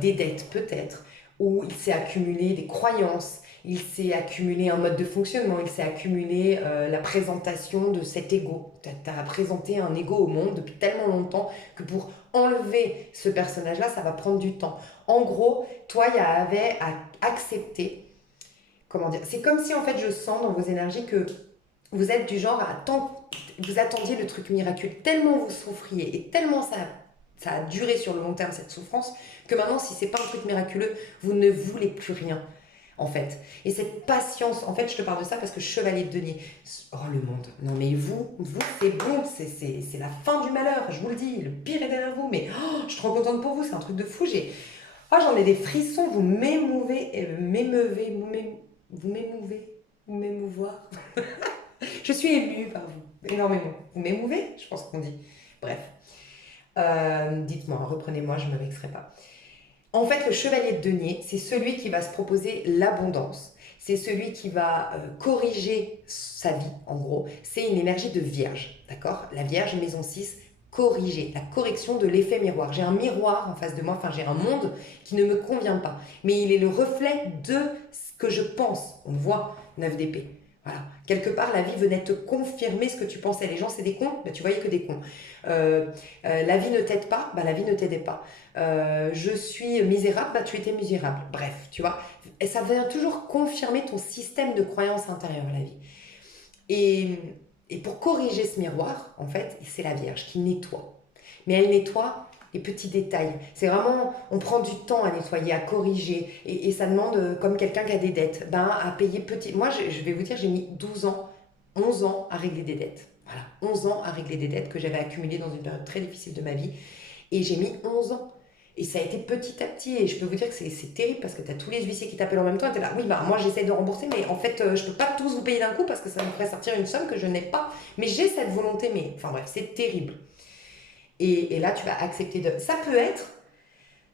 Des dettes peut-être, ou il s'est accumulé des croyances, il s'est accumulé un mode de fonctionnement, il s'est accumulé la présentation de cet ego. Tu as présenté un ego au monde depuis tellement longtemps que pour enlever ce personnage-là, ça va prendre du temps. En gros, toi, il y avait à accepter, comment dire, c'est comme si en fait je sens dans vos énergies que vous êtes du genre à attendre, vous attendiez le truc miraculeux, tellement vous souffriez et tellement ça a duré sur le long terme cette souffrance, que maintenant si c'est pas un truc miraculeux, vous ne voulez plus rien en fait. Et cette patience, en fait je te parle de ça parce que chevalier de denier, oh le monde, non mais vous c'est bon, c'est la fin du malheur, je vous le dis, le pire est derrière vous, mais oh, je suis trop contente pour vous, c'est un truc de fou, j'en ai des frissons, vous m'émouvez, vous m'émouvez, vous m'émouvoir. Je suis émue par vous, énormément. Vous m'émouvez, je pense qu'on dit. Bref, dites-moi, reprenez-moi, je ne me vexerai pas. En fait, le chevalier de denier, c'est celui qui va se proposer l'abondance. C'est celui qui va corriger sa vie, en gros. C'est une énergie de vierge, d'accord? La vierge, maison 6, corriger, la correction de l'effet miroir. J'ai un miroir en face de moi, enfin j'ai un monde qui ne me convient pas. Mais il est le reflet de ce que je pense. On voit 9 d'épée. Voilà. Quelque part, la vie venait te confirmer ce que tu pensais. Les gens, c'est des cons, bah, tu voyais que des cons. La vie ne t'aide pas, bah, la vie ne t'aidait pas. Je suis misérable, bah, tu étais misérable. Bref, tu vois. Et ça vient toujours confirmer ton système de croyance intérieure, la vie. Et, et pour corriger ce miroir, en fait, c'est la Vierge qui nettoie. Mais elle nettoie les petits détails. C'est vraiment, on prend du temps à nettoyer, à corriger. Et ça demande, comme quelqu'un qui a des dettes, ben, à payer petit. Moi, je vais vous dire, j'ai mis 12 ans, 11 ans à régler des dettes. Voilà, 11 ans à régler des dettes que j'avais accumulées dans une période très difficile de ma vie. Et j'ai mis 11 ans. Et ça a été petit à petit. Et je peux vous dire que c'est terrible parce que tu as tous les huissiers qui t'appellent en même temps. Et tu es là, oui, bah moi j'essaie de rembourser, mais en fait, je peux pas tous vous payer d'un coup parce que ça me ferait sortir une somme que je n'ai pas. Mais j'ai cette volonté, mais enfin bref, c'est terrible. Et là, tu vas accepter de. Ça peut être,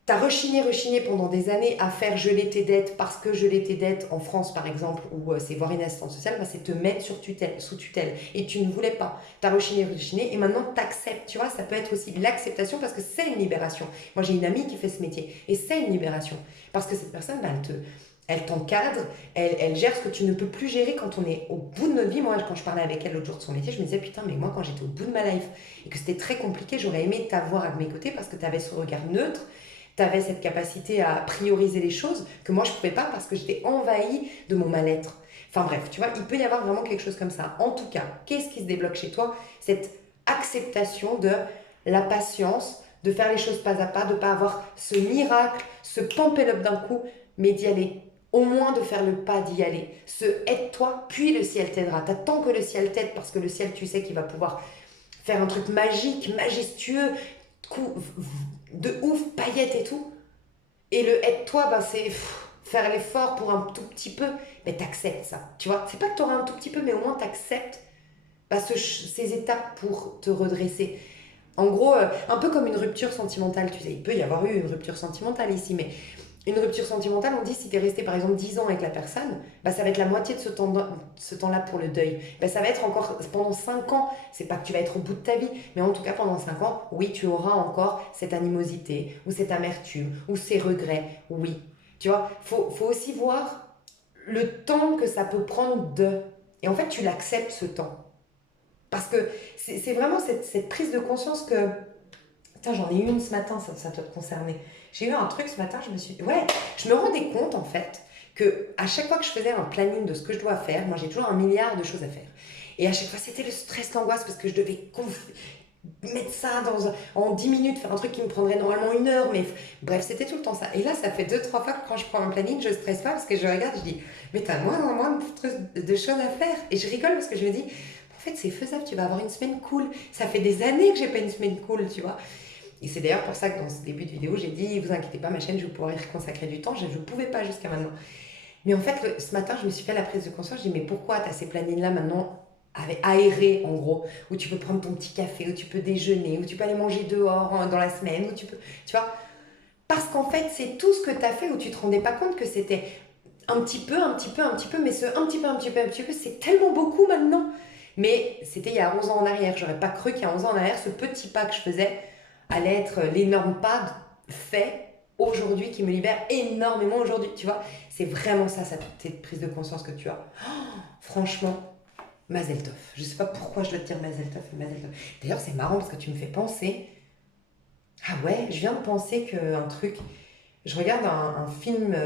tu as rechigné pendant des années à faire geler tes dettes parce que geler tes dettes en France, par exemple, où c'est voir une assistance sociale, bah, c'est te mettre sous tutelle. Et tu ne voulais pas. Tu as rechigné et maintenant tu acceptes. Tu vois, ça peut être aussi l'acceptation parce que c'est une libération. Moi, j'ai une amie qui fait ce métier et c'est une libération. Parce que cette personne, bah, elle t'encadre, elle gère ce que tu ne peux plus gérer quand on est au bout de notre vie. Moi, quand je parlais avec elle l'autre jour de son métier, je me disais, putain, mais moi, quand j'étais au bout de ma life et que c'était très compliqué, j'aurais aimé t'avoir à mes côtés parce que tu avais ce regard neutre, tu avais cette capacité à prioriser les choses que moi, je ne pouvais pas parce que j'étais envahie de mon mal-être. Enfin bref, tu vois, il peut y avoir vraiment quelque chose comme ça. En tout cas, qu'est-ce qui se débloque chez toi? Cette acceptation de la patience, de faire les choses pas à pas, de ne pas avoir ce miracle, ce pump up d'un coup, mais d'y aller. Au moins de faire le pas d'y aller. Ce aide-toi, puis le ciel t'aidera. T'attends que le ciel t'aide parce que le ciel, tu sais qu'il va pouvoir faire un truc magique, majestueux, de ouf, paillettes et tout. Et le aide-toi, bah, c'est faire l'effort pour un tout petit peu. Mais t'acceptes ça. Tu vois, c'est pas que t'auras un tout petit peu, mais au moins t'acceptes bah, ces étapes pour te redresser. En gros, un peu comme une rupture sentimentale. Tu sais, il peut y avoir eu une rupture sentimentale ici, mais une rupture sentimentale, on dit si tu es resté par exemple 10 ans avec la personne, bah, ça va être la moitié de ce temps-là pour le deuil. Bah, ça va être encore pendant 5 ans, c'est pas que tu vas être au bout de ta vie, mais en tout cas pendant 5 ans, oui, tu auras encore cette animosité, ou cette amertume, ou ces regrets, oui. Tu vois, faut aussi voir le temps que ça peut prendre de... Et en fait, tu l'acceptes ce temps. Parce que c'est vraiment cette prise de conscience que... Putain, j'en ai eu une ce matin, ça doit te concerner. J'ai eu un truc ce matin, je me rendais compte en fait que à chaque fois que je faisais un planning de ce que je dois faire, moi j'ai toujours un milliard de choses à faire. Et à chaque fois c'était le stress, l'angoisse parce que je devais mettre ça en 10 minutes, faire un truc qui me prendrait normalement 1 heure, mais bref, c'était tout le temps ça. Et là, ça fait 2-3 fois que quand je prends un planning, je stresse pas parce que je regarde, je dis, mais t'as moins en moins de choses à faire. Et je rigole parce que je me dis, en fait, c'est faisable, tu vas avoir une semaine cool. Ça fait des années que j'ai pas une semaine cool, tu vois. Et c'est d'ailleurs pour ça que dans ce début de vidéo, j'ai dit, vous inquiétez pas, ma chaîne, je vais pouvoir y consacrer du temps. Je ne pouvais pas jusqu'à maintenant. Mais en fait, ce matin, je me suis fait la prise de conscience. Je dis, mais pourquoi tu as ces plannings-là maintenant aérés, en gros, où tu peux prendre ton petit café, où tu peux déjeuner, où tu peux aller manger dehors dans la semaine, où tu peux. Tu vois. Parce qu'en fait, c'est tout ce que tu as fait où tu te rendais pas compte que c'était un petit peu, un petit peu, un petit peu, mais ce un petit peu, un petit peu, un petit peu, c'est tellement beaucoup maintenant. Mais c'était il y a 11 ans en arrière. J'aurais pas cru qu'il y a 11 ans en arrière, ce petit pas que je faisais allait être l'énorme pas fait aujourd'hui qui me libère énormément aujourd'hui. Tu vois, c'est vraiment ça, cette prise de conscience que tu as. Oh, franchement, Mazel Tov. Je sais pas pourquoi je dois te dire Mazel Tov et Mazel Tov. D'ailleurs, c'est marrant parce que tu me fais penser. Ah ouais, je viens de penser qu'un truc. Je regarde un film,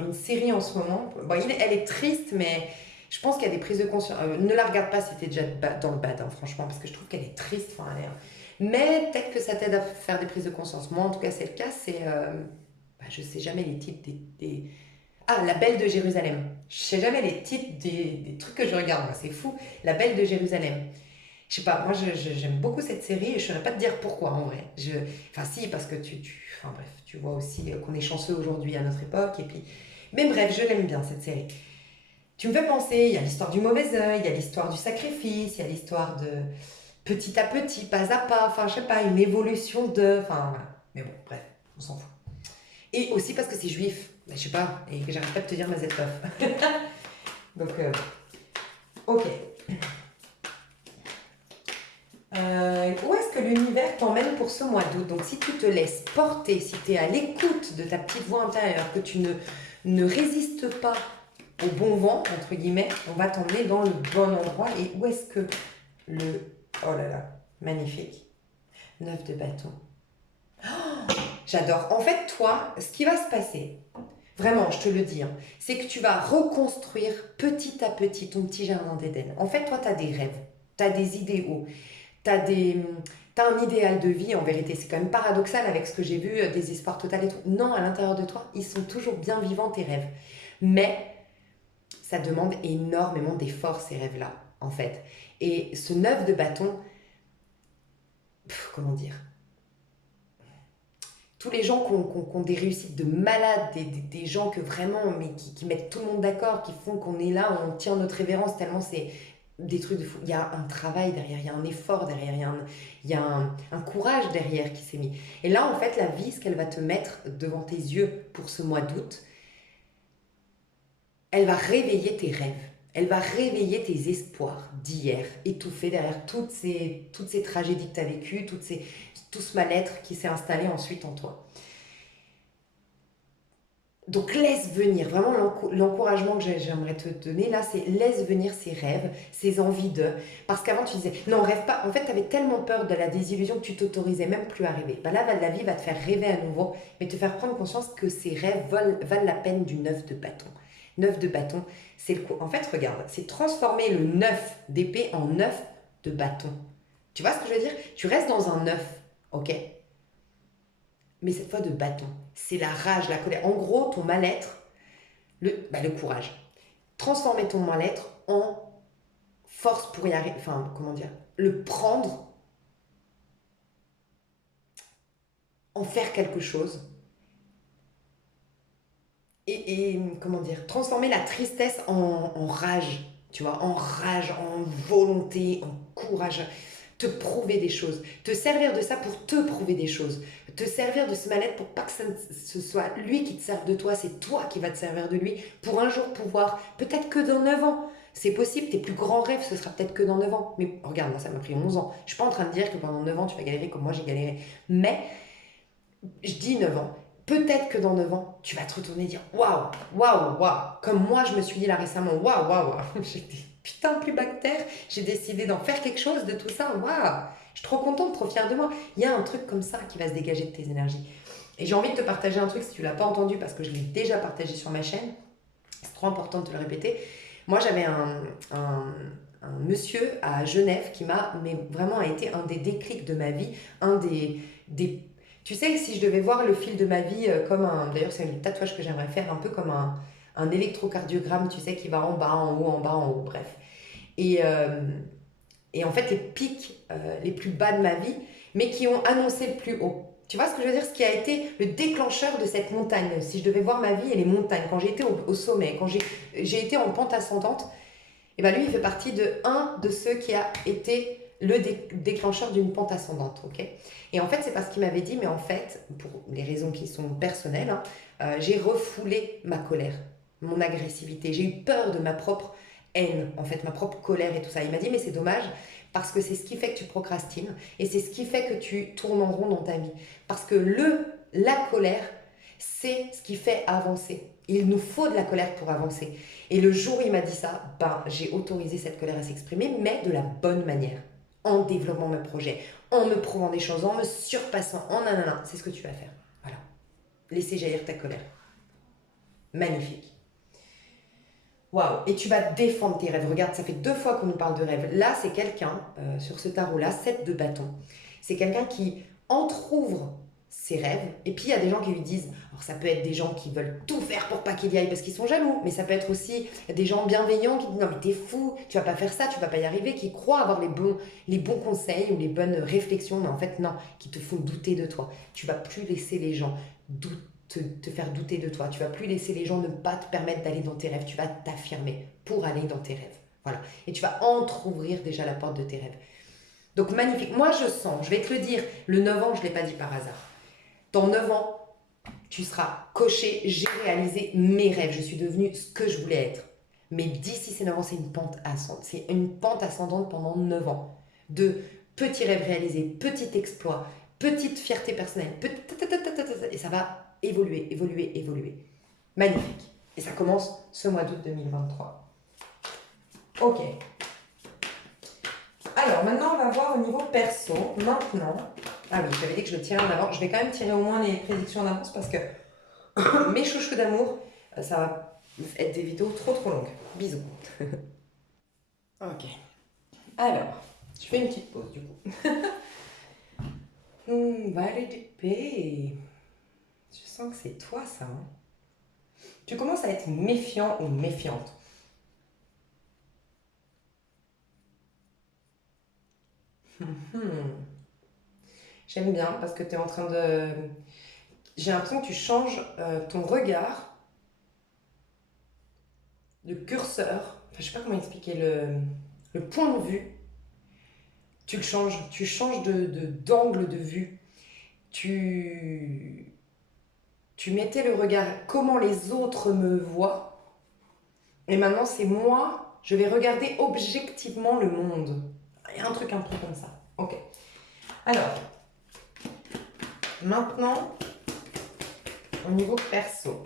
une série en ce moment. Bon, elle est triste, mais je pense qu'il y a des prises de conscience. Ne la regarde pas si t'es déjà dans le bad, hein, franchement, parce que je trouve qu'elle est triste. Enfin, mais peut-être que ça t'aide à faire des prises de conscience. Moi, en tout cas, c'est le cas. C'est, je sais jamais les titres Ah, La Belle de Jérusalem. Je sais jamais les titres des trucs que je regarde. Moi, c'est fou. La Belle de Jérusalem. Je sais pas, moi j'aime beaucoup cette série et je ne saurais pas te dire pourquoi en vrai. Enfin si, parce que enfin bref, tu vois aussi qu'on est chanceux aujourd'hui à notre époque et puis... Mais bref, je l'aime bien cette série. Tu me fais penser, il y a l'histoire du mauvais œil, il y a l'histoire du sacrifice, il y a l'histoire de petit à petit, pas à pas, enfin je sais pas, une évolution de... Enfin voilà. Mais bon, bref, on s'en fout. Et aussi parce que c'est juif, je sais pas, et que j'arrête pas de te dire Mazel Tov. Donc, ok. Où est-ce que l'univers t'emmène pour ce mois d'août? Donc si tu te laisses porter, si tu es à l'écoute de ta petite voix intérieure, que tu ne résistes pas au bon vent, entre guillemets, on va t'emmener dans le bon endroit. Et où est-ce que le... Oh là là, magnifique. 9 de bâton. Oh, j'adore. En fait, toi, ce qui va se passer, vraiment, je te le dis, hein, c'est que tu vas reconstruire petit à petit ton petit jardin d'Éden. En fait, toi, tu as des rêves, tu as des idéaux. T'as un idéal de vie, en vérité. C'est quand même paradoxal avec ce que j'ai vu, des espoirs total et tout. Non, à l'intérieur de toi, ils sont toujours bien vivants, tes rêves. Mais ça demande énormément d'efforts, ces rêves-là, en fait. Et ce 9 de bâton, comment dire? Tous les gens qui ont des réussites de malades, des gens que vraiment, mais qui mettent tout le monde d'accord, qui font qu'on est là, on tient notre révérence tellement c'est des trucs de fou. Il y a un travail derrière, il y a un effort derrière, il y a un courage derrière qui s'est mis. Et là, en fait, la vie, ce qu'elle va te mettre devant tes yeux pour ce mois d'août, elle va réveiller tes rêves. Elle va réveiller tes espoirs d'hier, étouffés derrière toutes ces tragédies que tu as vécues, tout ce mal-être qui s'est installé ensuite en toi. Donc laisse venir, vraiment l'encouragement que j'aimerais te donner là, c'est laisse venir ces rêves, ces envies de... Parce qu'avant tu disais, non rêve pas, en fait tu avais tellement peur de la désillusion que tu t'autorisais même plus à rêver. Ben là la vie va te faire rêver à nouveau, mais te faire prendre conscience que ces rêves valent la peine du 9 de bâton. 9 de bâton, c'est le coup. En fait regarde, c'est transformer le 9 d'épée en 9 de bâton. Tu vois ce que je veux dire? Tu restes dans un 9, ok? Mais cette fois de bâton. C'est la rage, la colère. En gros, ton mal-être, le courage. Transformer ton mal-être en force pour y arriver. Enfin, comment dire? Le prendre, en faire quelque chose. Et comment dire? Transformer la tristesse en rage. Tu vois, en rage, en volonté, en courage. Te prouver des choses. Te servir de ça pour te prouver des choses. Te servir de ce mal-être pour pas que ce soit lui qui te serve de toi, c'est toi qui vas te servir de lui pour un jour pouvoir, peut-être que dans 9 ans, c'est possible, tes plus grands rêves, ce sera peut-être que dans 9 ans. Mais regarde, moi ça m'a pris 11 ans. Je suis pas en train de dire que pendant 9 ans, tu vas galérer comme moi j'ai galéré. Mais, je dis 9 ans, peut-être que dans 9 ans, tu vas te retourner et dire waouh, waouh, waouh. Comme moi, je me suis dit là récemment, waouh, waouh, waouh. J'étais putain plus bactère, j'ai décidé d'en faire quelque chose de tout ça, waouh. Je suis trop contente, trop fière de moi. Il y a un truc comme ça qui va se dégager de tes énergies. Et j'ai envie de te partager un truc si tu ne l'as pas entendu parce que je l'ai déjà partagé sur ma chaîne. C'est trop important de te le répéter. Moi, j'avais un monsieur à Genève qui m'a, mais vraiment a été un des déclics de ma vie, un des... Tu sais, si je devais voir le fil de ma vie comme un... D'ailleurs, c'est un tatouage que j'aimerais faire, un peu comme un électrocardiogramme, tu sais, qui va en bas, en haut, en bas, en haut, bref. Et, euh, et en fait, les pics les plus bas de ma vie, mais qui ont annoncé le plus haut. Tu vois ce que je veux dire? Ce qui a été le déclencheur de cette montagne. Si je devais voir ma vie et les montagnes, quand j'ai été au sommet, quand j'ai été en pente ascendante, et ben lui, il fait partie de un de ceux qui a été le déclencheur d'une pente ascendante. Ok. Et en fait, c'est parce qu'il m'avait dit, mais en fait, pour des raisons qui sont personnelles, hein, j'ai refoulé ma colère, mon agressivité. J'ai eu peur de ma propre haine, en fait, ma propre colère et tout ça. Il m'a dit, mais c'est dommage parce que c'est ce qui fait que tu procrastines et c'est ce qui fait que tu tournes en rond dans ta vie. Parce que la colère, c'est ce qui fait avancer. Il nous faut de la colère pour avancer. Et le jour où il m'a dit ça, ben, j'ai autorisé cette colère à s'exprimer, mais de la bonne manière. En développant mes projets, en me prouvant des choses, en me surpassant, en nanana. C'est ce que tu vas faire. Voilà. Laissez jaillir ta colère. Magnifique. Waouh. Et tu vas défendre tes rêves. Regarde, ça fait 2 fois qu'on nous parle de rêves. Là, c'est quelqu'un, sur ce tarot-là, 7 de bâton. C'est quelqu'un qui entrouvre ses rêves. Et puis, il y a des gens qui lui disent, alors ça peut être des gens qui veulent tout faire pour pas qu'il y aille parce qu'ils sont jaloux, mais ça peut être aussi des gens bienveillants qui disent, non mais t'es fou, tu vas pas faire ça, tu vas pas y arriver, qui croient avoir les bons conseils ou les bonnes réflexions, mais en fait non, qui te font douter de toi. Tu vas plus laisser les gens te faire douter de toi. Tu vas plus laisser les gens ne pas te permettre d'aller dans tes rêves. Tu vas t'affirmer pour aller dans tes rêves. Voilà. Et tu vas entrouvrir déjà la porte de tes rêves. Donc magnifique. Moi je sens, je vais te le dire, le 9 ans, je ne l'ai pas dit par hasard. Dans 9 ans, tu seras coché, j'ai réalisé mes rêves. Je suis devenue ce que je voulais être. Mais d'ici ces 9 ans, c'est une pente ascendante. C'est une pente ascendante pendant 9 ans. De petits rêves réalisés, petits exploits, petite fierté personnelle. Et ça va évoluer, évoluer, évoluer. Magnifique. Et ça commence ce mois d'août 2023. Ok. Alors, maintenant, on va voir au niveau perso. Maintenant, ah oui, j'avais dit que je le tirais en avant. Je vais quand même tirer au moins les prédictions en avance parce que mes chouchous d'amour, ça va être des vidéos trop longues. Bisous. Ok. Alors, je fais une petite pause du coup. Valet d'épée. Je sens que c'est toi ça. Hein. Tu commences à être méfiant ou méfiante. J'aime bien parce que tu es en train de... J'ai l'impression que tu changes ton regard, le curseur, enfin, je sais pas comment expliquer, le point de vue. Tu le changes, tu changes d'angle de vue. Tu mettais le regard, comment les autres me voient. Et maintenant, c'est moi, je vais regarder objectivement le monde. Il y a un truc comme ça. Ok. Alors, maintenant, au niveau perso.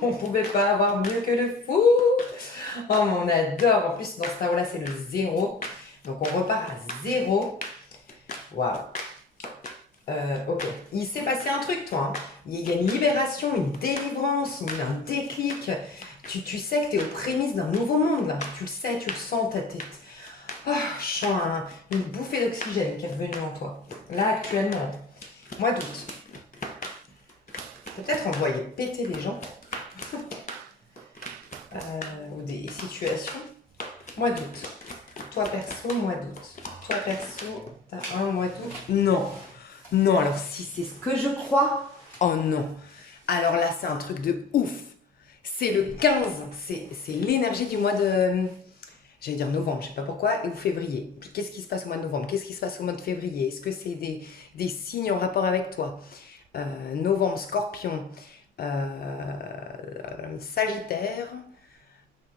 On pouvait pas avoir mieux que le fou. Oh, on adore. En plus, dans ce tarot-là, c'est le 0. Donc, on repart à 0. Waouh. Ok. Il s'est passé un truc, toi. Hein. Il y a une libération, une délivrance, un déclic. Tu sais que tu es aux prémices d'un nouveau monde, là. Tu le sais, tu le sens, ta tête. Oh, je sens une bouffée d'oxygène qui est revenue en toi. Là, actuellement, mois d'août. Peut-être envoyer péter des gens. Ou des situations. Mois d'août. Toi, perso, mois d'août. Toi, perso, t'as un mois d'août. Non. Non, alors si c'est ce que je crois, oh non. Alors là, c'est un truc de ouf. C'est le 15. C'est l'énergie du mois de... J'allais dire novembre, je ne sais pas pourquoi, ou février. Qu'est-ce qui se passe au mois de novembre? Qu'est-ce qui se passe au mois de février? Est-ce que c'est des signes en rapport avec toi? Novembre, Scorpion, Sagittaire,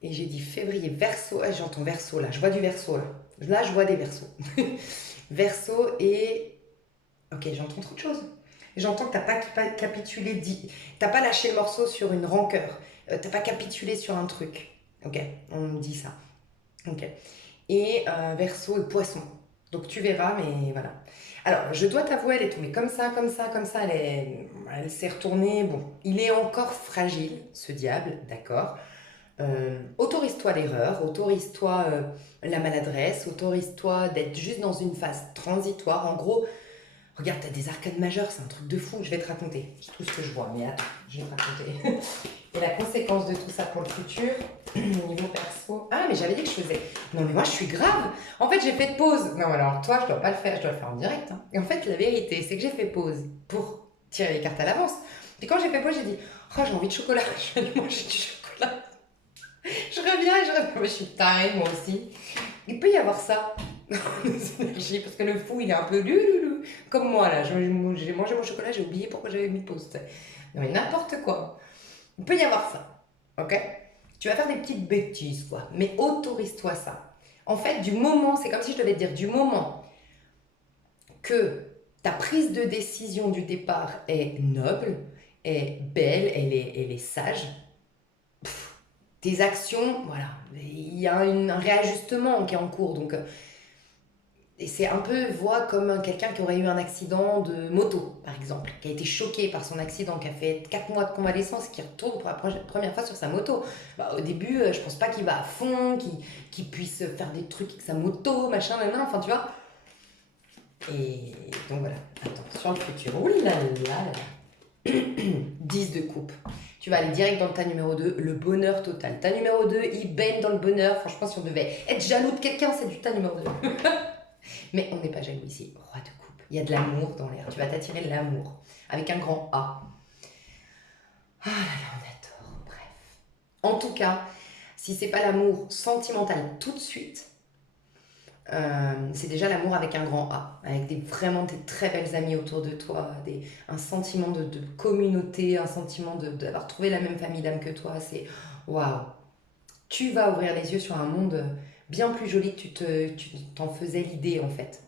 et j'ai dit février, Verseau. Ah, j'entends Verseau là, je vois du Verseau là. Là, je vois des Verseaux. Verseau et... Ok, j'entends trop de choses. J'entends que tu n'as pas capitulé, tu n'as pas lâché le morceau sur une rancœur. Tu n'as pas capitulé sur un truc. Ok, on me dit ça. Ok. Et Verseau et Poisson. Donc tu verras, mais voilà. Alors, je dois t'avouer, elle est tombée comme ça, elle s'est retournée. Bon, il est encore fragile, ce diable, d'accord. Autorise-toi l'erreur, autorise-toi la maladresse, autorise-toi d'être juste dans une phase transitoire. En gros, regarde, t'as des arcades majeures, c'est un truc de fou. Je vais te raconter. C'est tout ce que je vois, mais attends, je vais te raconter. Et la conséquence de tout ça pour le futur, au niveau perso. Ah, mais j'avais dit que je faisais. Non, mais moi, je suis grave. En fait, j'ai fait pause. Non, alors toi, je dois pas le faire. Je dois le faire en direct, hein. Et en fait, la vérité, c'est que j'ai fait pause pour tirer les cartes à l'avance. Puis quand j'ai fait pause, j'ai dit, oh, j'ai envie de chocolat. Je vais aller manger du chocolat. Je reviens et je reviens. Mais je suis tarée, moi aussi. Il peut y avoir ça dans nos énergies, parce que le fou, il est un peu lululu. Comme moi, là. J'ai mangé mon chocolat, j'ai oublié pourquoi j'avais mis pause. Non, mais n'importe quoi. Il peut y avoir ça. Ok? Tu vas faire des petites bêtises, quoi. Mais autorise-toi ça. En fait, du moment, c'est comme si je devais te dire, du moment que ta prise de décision du départ est noble, est belle, elle est sage, tes actions, voilà, il y a un réajustement qui est en cours. Donc, et c'est un peu, vois comme quelqu'un qui aurait eu un accident de moto, par exemple, qui a été choqué par son accident, qui a fait 4 mois de convalescence, qui retourne pour la première fois sur sa moto. Bah, au début, je pense pas qu'il va à fond, qu'il puisse faire des trucs avec sa moto, machin, nan, enfin, tu vois. Et donc voilà, attends, sur le futur. Ouh là là là. 10 de coupe. Tu vas aller direct dans le tas numéro 2, le bonheur total. Tas numéro 2, il baigne dans le bonheur. Franchement, si on devait être jaloux de quelqu'un, c'est du tas numéro 2. Mais on n'est pas jaloux ici. Roi de coupe. Il y a de l'amour dans l'air. Tu vas t'attirer de l'amour. Avec un grand A. Ah là là, on adore. Bref. En tout cas, si c'est pas l'amour sentimental tout de suite, c'est déjà l'amour avec un grand A, avec vraiment des très belles amies autour de toi, un sentiment de communauté, un sentiment d'avoir trouvé la même famille d'âme que toi. C'est waouh! Tu vas ouvrir les yeux sur un monde bien plus joli que tu t'en faisais l'idée en fait.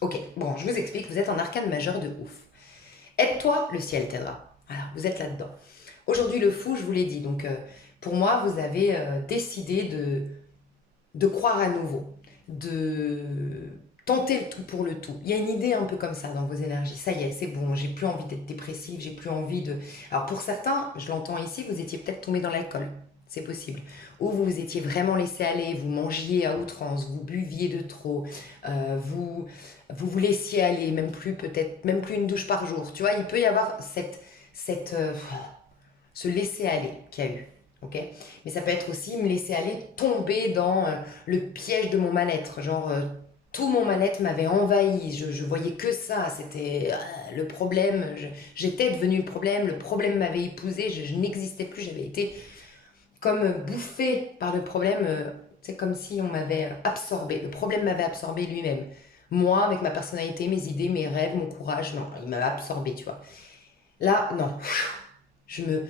Ok, bon, je vous explique, vous êtes en arcane majeur de ouf. Aide-toi, le ciel t'aidera. Voilà, vous êtes là-dedans. Aujourd'hui, le fou, je vous l'ai dit, donc pour moi, vous avez décidé de croire à nouveau, de tenter le tout pour le tout. Il y a une idée un peu comme ça dans vos énergies. Ça y est, c'est bon, j'ai plus envie d'être dépressive, j'ai plus envie de... Alors pour certains, je l'entends ici, vous étiez peut-être tombé dans l'alcool, c'est possible. Ou vous vous étiez vraiment laissé aller, vous mangiez à outrance, vous buviez de trop, vous laissiez aller, même plus peut-être, même plus une douche par jour. Tu vois, il peut y avoir ce laisser aller qu'il y a eu. Ok, mais ça peut être aussi me laisser aller tomber dans le piège de mon mal-être. Genre, tout mon mal-être m'avait envahi. Je voyais que ça. C'était le problème. J'étais devenu le problème m'avait épousé. Je n'existais plus. J'avais été comme bouffée par le problème. C'est comme si on m'avait absorbé. Le problème m'avait absorbé lui-même. Moi, avec ma personnalité, mes idées, mes rêves, mon courage, non, il m'avait absorbé, tu vois. Là, non. Je me,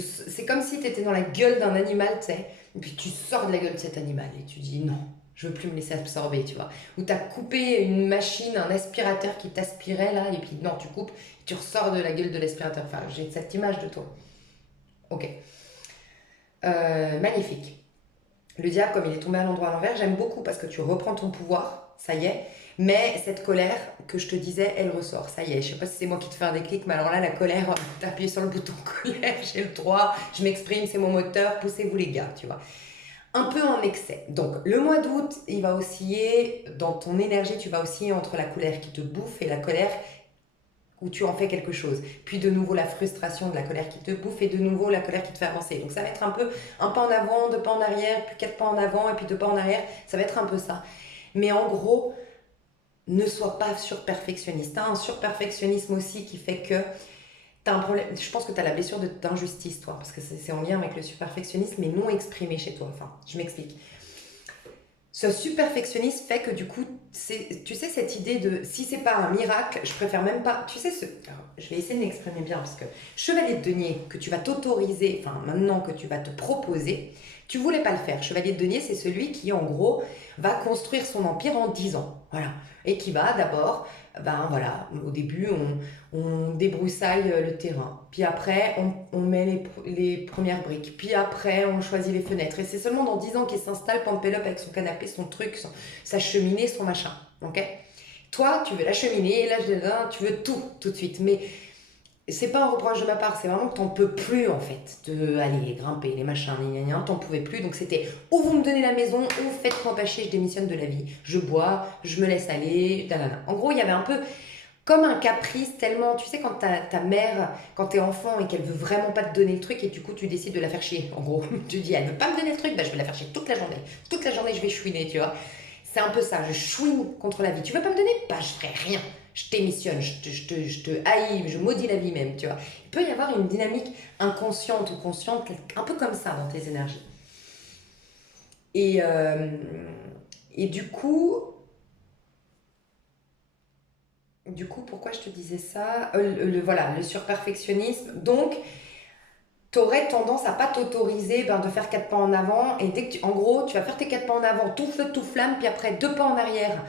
c'est comme si tu étais dans la gueule d'un animal, tu sais, et puis tu sors de la gueule de cet animal et tu dis non, je veux plus me laisser absorber, tu vois. Ou tu as coupé une machine, un aspirateur qui t'aspirait là, et puis non, tu coupes, tu ressors de la gueule de l'aspirateur. Enfin, j'ai cette image de toi. Ok. Magnifique. Le diable, comme il est tombé à l'endroit à l'envers, j'aime beaucoup parce que tu reprends ton pouvoir, ça y est. Mais cette colère que je te disais, elle ressort, ça y est. Je sais pas si c'est moi qui te fais un déclic, mais alors là, la colère, t'as appuyé sur le bouton colère, j'ai le droit, je m'exprime, c'est mon moteur, poussez-vous les gars, tu vois. Un peu en excès. Donc, le mois d'août, il va osciller, dans ton énergie, tu vas osciller entre la colère qui te bouffe et la colère où tu en fais quelque chose. Puis de nouveau la frustration de la colère qui te bouffe et de nouveau la colère qui te fait avancer. Donc ça va être un peu un pas en avant, deux pas en arrière, puis 4 pas en avant et puis 2 pas en arrière. Ça va être un peu ça. Mais en gros, ne sois pas surperfectionniste. Tu as un surperfectionnisme aussi qui fait que tu as un problème. Je pense que tu as la blessure d'injustice, toi, parce que c'est en lien avec le surperfectionnisme, mais non exprimé chez toi. Enfin, je m'explique. Ce superfectionnisme fait que du coup, tu sais, cette idée de si c'est pas un miracle, je préfère même pas. Tu sais, alors, je vais essayer de m'exprimer bien parce que chevalier de denier que tu vas t'autoriser, enfin maintenant que tu vas te proposer, tu voulais pas le faire. Chevalier de denier, c'est celui qui en gros va construire son empire en 10 ans. Voilà. Et qui va d'abord, ben voilà, au début, on débroussaille le terrain. Puis après, on met les premières briques. Puis après, on choisit les fenêtres. Et c'est seulement dans 10 ans qu'il s'installe Pampelop avec son canapé, son truc, sa cheminée, son machin. Ok? Toi, tu veux la cheminée, là, tu veux tout de suite. Mais c'est pas un reproche de ma part, c'est vraiment que t'en peux plus en fait, de aller grimper, les machins, t'en pouvais plus. Donc c'était ou vous me donnez la maison, ou faites-moi pas chier, je démissionne de la vie. Je bois, je me laisse aller, nanana. En gros, il y avait un peu comme un caprice tellement, tu sais, quand ta mère, quand t'es enfant et qu'elle veut vraiment pas te donner le truc et du coup tu décides de la faire chier. En gros, tu dis, elle veut pas me donner le truc, bah je vais la faire chier toute la journée. Toute la journée, je vais chouiner, tu vois. C'est un peu ça, je chouine contre la vie. Tu veux pas me donner? Bah je ferai rien. Je démissionne, je te haïs, je maudis la vie même, tu vois. Il peut y avoir une dynamique inconsciente ou consciente, un peu comme ça dans tes énergies. Et, euh, et du coup, pourquoi je te disais ça? Voilà, le surperfectionnisme. Donc, tu aurais tendance à pas t'autoriser de faire quatre pas en avant. Et dès que en gros, tu vas faire tes quatre pas en avant, tout feu, tout flamme, puis après deux pas en arrière.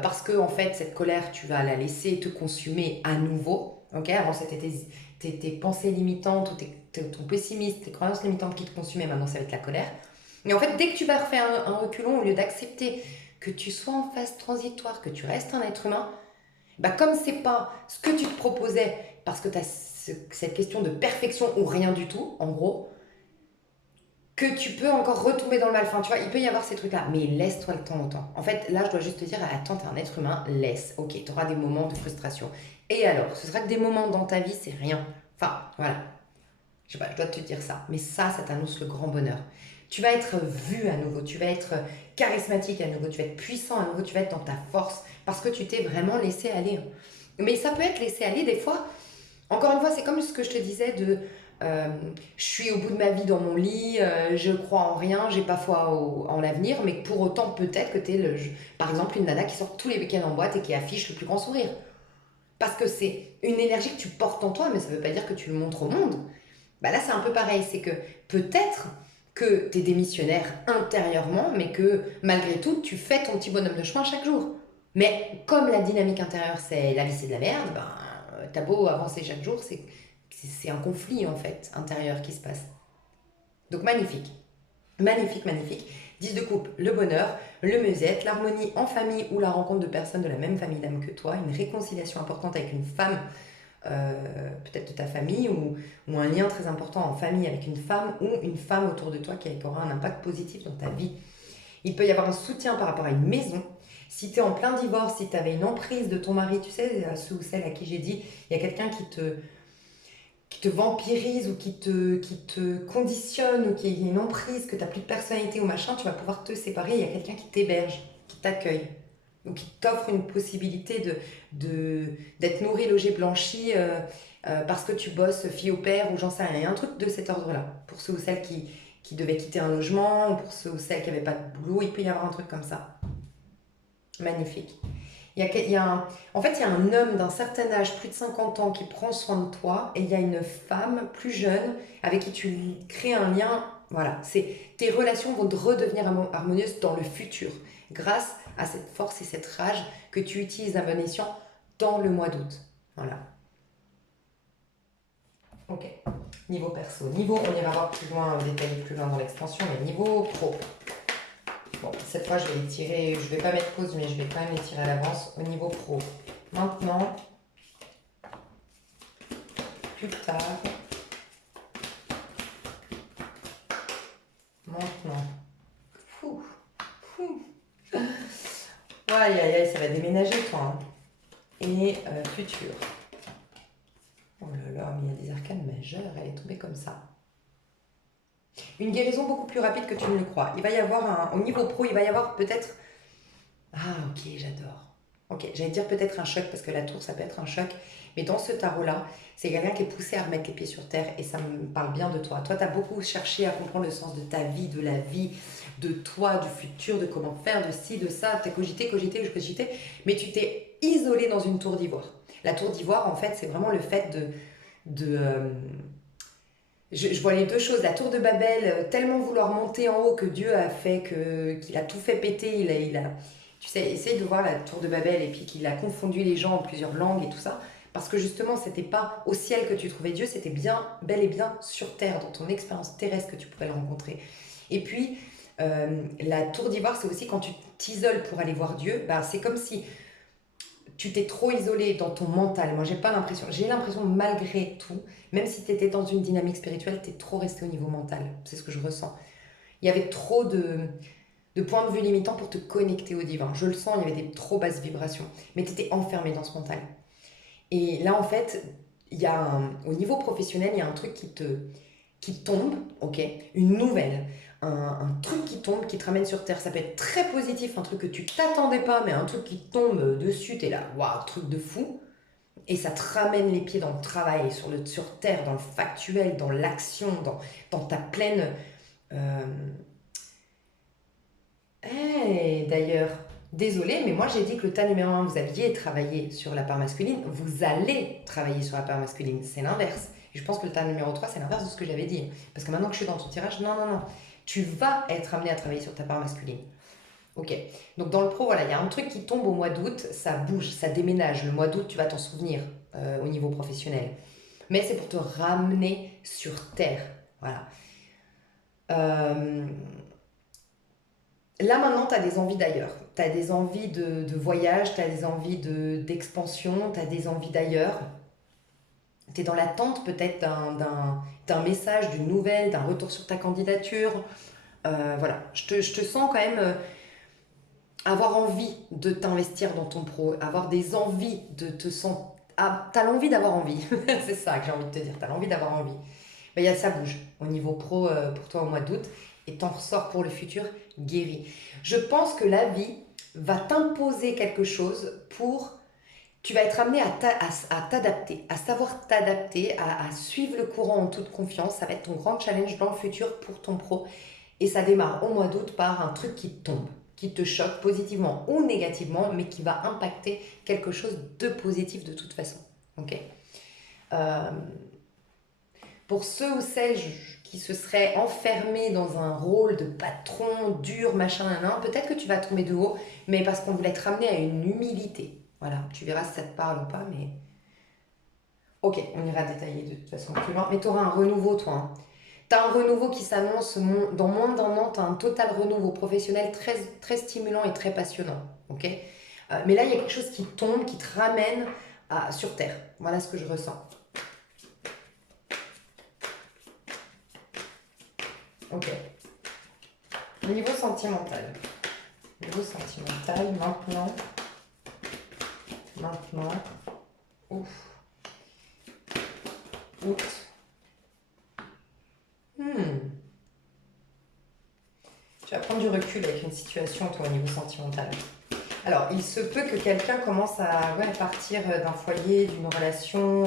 Parce que, en fait, cette colère, tu vas la laisser te consumer à nouveau. Ok? Avant, c'était tes pensées limitantes ou ton pessimisme, tes croyances limitantes qui te consumaient. Maintenant, ça va être la colère. Et en fait, dès que tu vas refaire un reculon, au lieu d'accepter que tu sois en phase transitoire, que tu restes un être humain, bah comme c'est pas ce que tu te proposais, parce que tu as cette question de perfection ou rien du tout, en gros, que tu peux encore retomber dans le mal. Enfin, tu vois, il peut y avoir ces trucs-là, mais laisse-toi le temps au temps. En fait, là, je dois juste te dire, attends, t'es un être humain, laisse. Ok, tu auras des moments de frustration. Et alors, ce sera que des moments dans ta vie, c'est rien. Enfin, voilà. Je sais pas, je dois te dire ça. Mais ça t'annonce le grand bonheur. Tu vas être vu à nouveau, tu vas être charismatique à nouveau, tu vas être puissant à nouveau, tu vas être dans ta force, parce que tu t'es vraiment laissé aller. Mais ça peut être laissé aller des fois. Encore une fois, c'est comme ce que je te disais de euh, je suis au bout de ma vie dans mon lit, je crois en rien, j'ai pas foi en l'avenir, mais pour autant peut-être que tu es par exemple une nana qui sort tous les week-ends en boîte et qui affiche le plus grand sourire. Parce que c'est une énergie que tu portes en toi, mais ça veut pas dire que tu le montres au monde. Bah là, c'est un peu pareil, c'est que peut-être que tu es démissionnaire intérieurement, mais que malgré tout, tu fais ton petit bonhomme de chemin chaque jour. Mais comme la dynamique intérieure, c'est la vie, c'est de la merde, ben, t'as beau avancer chaque jour, c'est un conflit en fait intérieur qui se passe. Donc magnifique, magnifique, magnifique. 10 de coupe, le bonheur, le mieux-être, l'harmonie en famille ou la rencontre de personnes de la même famille d'âme que toi, une réconciliation importante avec une femme peut-être de ta famille ou un lien très important en famille avec une femme ou une femme autour de toi qui aura un impact positif dans ta vie. Il peut y avoir un soutien par rapport à une maison. Si tu es en plein divorce, si tu avais une emprise de ton mari, tu sais, ceux ou celle à qui j'ai dit, il y a quelqu'un qui te vampirise ou qui te conditionne ou qui a une emprise, que tu n'as plus de personnalité ou machin, tu vas pouvoir te séparer. Il y a quelqu'un qui t'héberge, qui t'accueille. Donc qui t'offre une possibilité d'être nourri, logé, blanchi parce que tu bosses fille au père ou j'en sais rien. Il y a un truc de cet ordre-là. Pour ceux ou celles qui devaient quitter un logement, ou pour ceux ou celles qui n'avaient pas de boulot, il peut y avoir un truc comme ça. Magnifique. En fait, il y a un homme d'un certain âge, plus de 50 ans, qui prend soin de toi, et il y a une femme plus jeune avec qui tu crées un lien. Voilà, tes relations vont redevenir harmonieuses dans le futur, grâce à cette force et cette rage que tu utilises à bon escient dans le mois d'août. Voilà. Ok. Niveau perso. Niveau, on ira voir plus loin, détailler plus loin dans l'extension, mais niveau pro. Bon, cette fois, je vais les tirer, je vais pas mettre pause, mais je vais quand même les tirer à l'avance au niveau pro. Maintenant, plus tard, maintenant. Fou, fou. Aïe, aïe, aïe, ça va déménager, toi. Hein. Et futur. Oh là là, mais il y a des arcanes majeures, elle est tombée comme ça. Une guérison beaucoup plus rapide que tu ne le crois. Il va y avoir au niveau pro, il va y avoir peut-être. Ah, ok, j'adore. Ok, j'allais dire peut-être un choc, parce que la tour, ça peut être un choc. Mais dans ce tarot-là, c'est quelqu'un qui est poussé à remettre les pieds sur terre et ça me parle bien de toi. Toi, tu as beaucoup cherché à comprendre le sens de ta vie, de la vie, de toi, du futur, de comment faire, de ci, de ça. Tu as cogité, cogité, cogité, mais tu t'es isolé dans une tour d'ivoire. La tour d'ivoire, en fait, c'est vraiment le fait je vois les deux choses. La tour de Babel, tellement vouloir monter en haut que Dieu a fait qu'il a tout fait péter. Tu sais, essaye de voir la tour de Babel et puis qu'il a confondu les gens en plusieurs langues et tout ça. Parce que justement, c'était pas au ciel que tu trouvais Dieu, c'était bien, bel et bien sur terre, dans ton expérience terrestre que tu pourrais le rencontrer. Et puis, la tour d'ivoire, c'est aussi quand tu t'isoles pour aller voir Dieu, bah, c'est comme si tu t'es trop isolé dans ton mental. Moi, j'ai pas l'impression. J'ai l'impression, malgré tout, même si tu étais dans une dynamique spirituelle, tu es trop resté au niveau mental. C'est ce que je ressens. Il y avait trop de points de vue limitants pour te connecter au divin. Je le sens, il y avait des trop basses vibrations. Mais tu étais enfermé dans ce mental. Et là, en fait, au niveau professionnel, il y a un truc qui tombe, ok, une nouvelle, un truc qui tombe, qui te ramène sur Terre. Ça peut être très positif, un truc que tu t'attendais pas, mais un truc qui tombe dessus, t'es là, waouh, truc de fou. Et ça te ramène les pieds dans le travail, sur Terre, dans le factuel, dans l'action, dans ta pleine... euh, d'ailleurs, désolé, mais moi j'ai dit que le tas numéro un, vous aviez travaillé sur la part masculine, vous allez travailler sur la part masculine, c'est l'inverse. Et je pense que le tas numéro 3, c'est l'inverse de ce que j'avais dit. Parce que maintenant que je suis dans ton tirage, non, non, non. Tu vas être amené à travailler sur ta part masculine. Ok. Donc dans le pro, voilà, il y a un truc qui tombe au mois d'août, ça bouge, ça déménage. Le mois d'août, tu vas t'en souvenir au niveau professionnel. Mais c'est pour te ramener sur Terre. Voilà. Euh, Là maintenant, tu as des envies d'ailleurs. Tu as des envies de voyage, tu as des envies d'expansion, tu as des envies d'ailleurs. Tu es dans l'attente peut-être d'un message, d'une nouvelle, d'un retour sur ta candidature. Voilà, je te sens quand même avoir envie de t'investir dans ton pro, avoir des envies de te sentir... Ah, tu as l'envie d'avoir envie, c'est ça que j'ai envie de te dire, tu as l'envie d'avoir envie. Ben, ça bouge au niveau pro pour toi au mois d'août et t'en ressors pour le futur guéri. Je pense que la vie va t'imposer quelque chose pour... Tu vas être amené à t'adapter, à savoir t'adapter, à suivre le courant en toute confiance. Ça va être ton grand challenge dans le futur pour ton pro. Et ça démarre au mois d'août par un truc qui tombe, qui te choque positivement ou négativement, mais qui va impacter quelque chose de positif de toute façon. Ok. Euh, pour ceux ou celles qui se seraient enfermés dans un rôle de patron dur, machin, peut-être que tu vas tomber de haut, mais parce qu'on voulait te ramener à une humilité. Voilà, tu verras si ça te parle ou pas, mais... Ok, on ira détailler de toute façon plus loin. Mais tu auras un renouveau, toi. Hein. Tu as un renouveau qui s'annonce dans moins d'un an. Tu as un total renouveau professionnel très, très stimulant et très passionnant. Ok. Mais là, il y a quelque chose qui tombe, qui te ramène sur Terre. Voilà ce que je ressens. Ok. Niveau sentimental. Niveau sentimental, maintenant. Ouf. Août. Tu vas prendre du recul avec une situation, toi, au niveau sentimental. Alors, il se peut que quelqu'un commence à partir d'un foyer, d'une relation,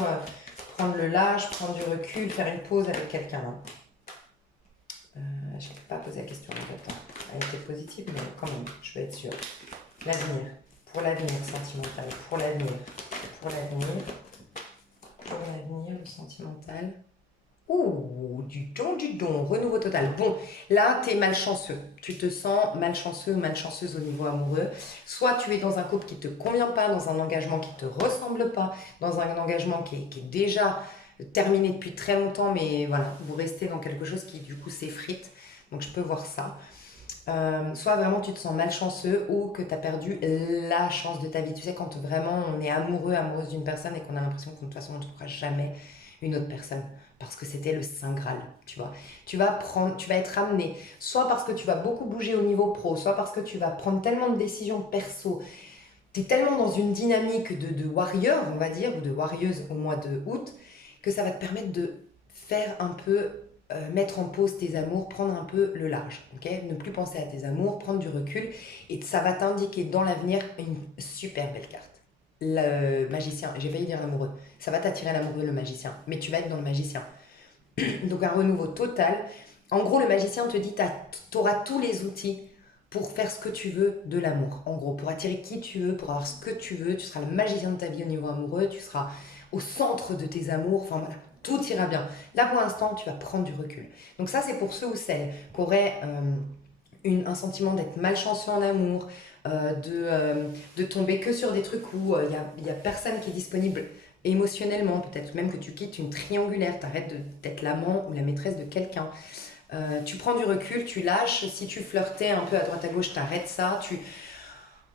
prendre le large, prendre du recul, faire une pause avec quelqu'un. Je ne peux pas poser la question en fait. Elle était positive, mais quand même, je veux être sûre. L'avenir. Pour l'avenir sentimental. Pour l'avenir, le sentimental. Ouh, du don, renouveau total. Bon, là, tu es malchanceux. Tu te sens malchanceux ou malchanceuse au niveau amoureux. Soit tu es dans un couple qui ne te convient pas, dans un engagement qui ne te ressemble pas, dans un engagement qui est déjà terminé depuis très longtemps, mais voilà, vous restez dans quelque chose qui du coup s'effrite. Donc je peux voir ça. Soit vraiment tu te sens malchanceux ou que tu as perdu la chance de ta vie. Tu sais, quand vraiment on est amoureuse d'une personne et qu'on a l'impression que de toute façon on ne trouvera jamais une autre personne parce que c'était le Saint Graal, tu vois. Tu vas être amené, soit parce que tu vas beaucoup bouger au niveau pro, soit parce que tu vas prendre tellement de décisions perso. Tu es tellement dans une dynamique de warrior, on va dire, ou de warrieuse au mois de août, que ça va te permettre de faire un peu mettre en pause tes amours, prendre un peu le large, ok. Ne plus penser à tes amours, prendre du recul, et ça va t'indiquer dans l'avenir une super belle carte. Le magicien, j'ai failli dire l'amoureux, ça va t'attirer l'amoureux, le magicien, mais tu vas être dans le magicien. Donc un renouveau total. En gros, le magicien te dit, tu auras tous les outils pour faire ce que tu veux de l'amour. En gros, pour attirer qui tu veux, pour avoir ce que tu veux, tu seras le magicien de ta vie au niveau amoureux, tu seras au centre de tes amours, enfin voilà, tout ira bien. Là, pour l'instant, tu vas prendre du recul. Donc ça, c'est pour ceux ou celles qui auraient un sentiment d'être malchanceux en amour, de tomber que sur des trucs où il n'y a personne qui est disponible émotionnellement, peut-être même que tu quittes une triangulaire, t'arrêtes d'être l'amant ou la maîtresse de quelqu'un. Tu prends du recul, tu lâches. Si tu flirtais un peu à droite à gauche, t'arrêtes ça.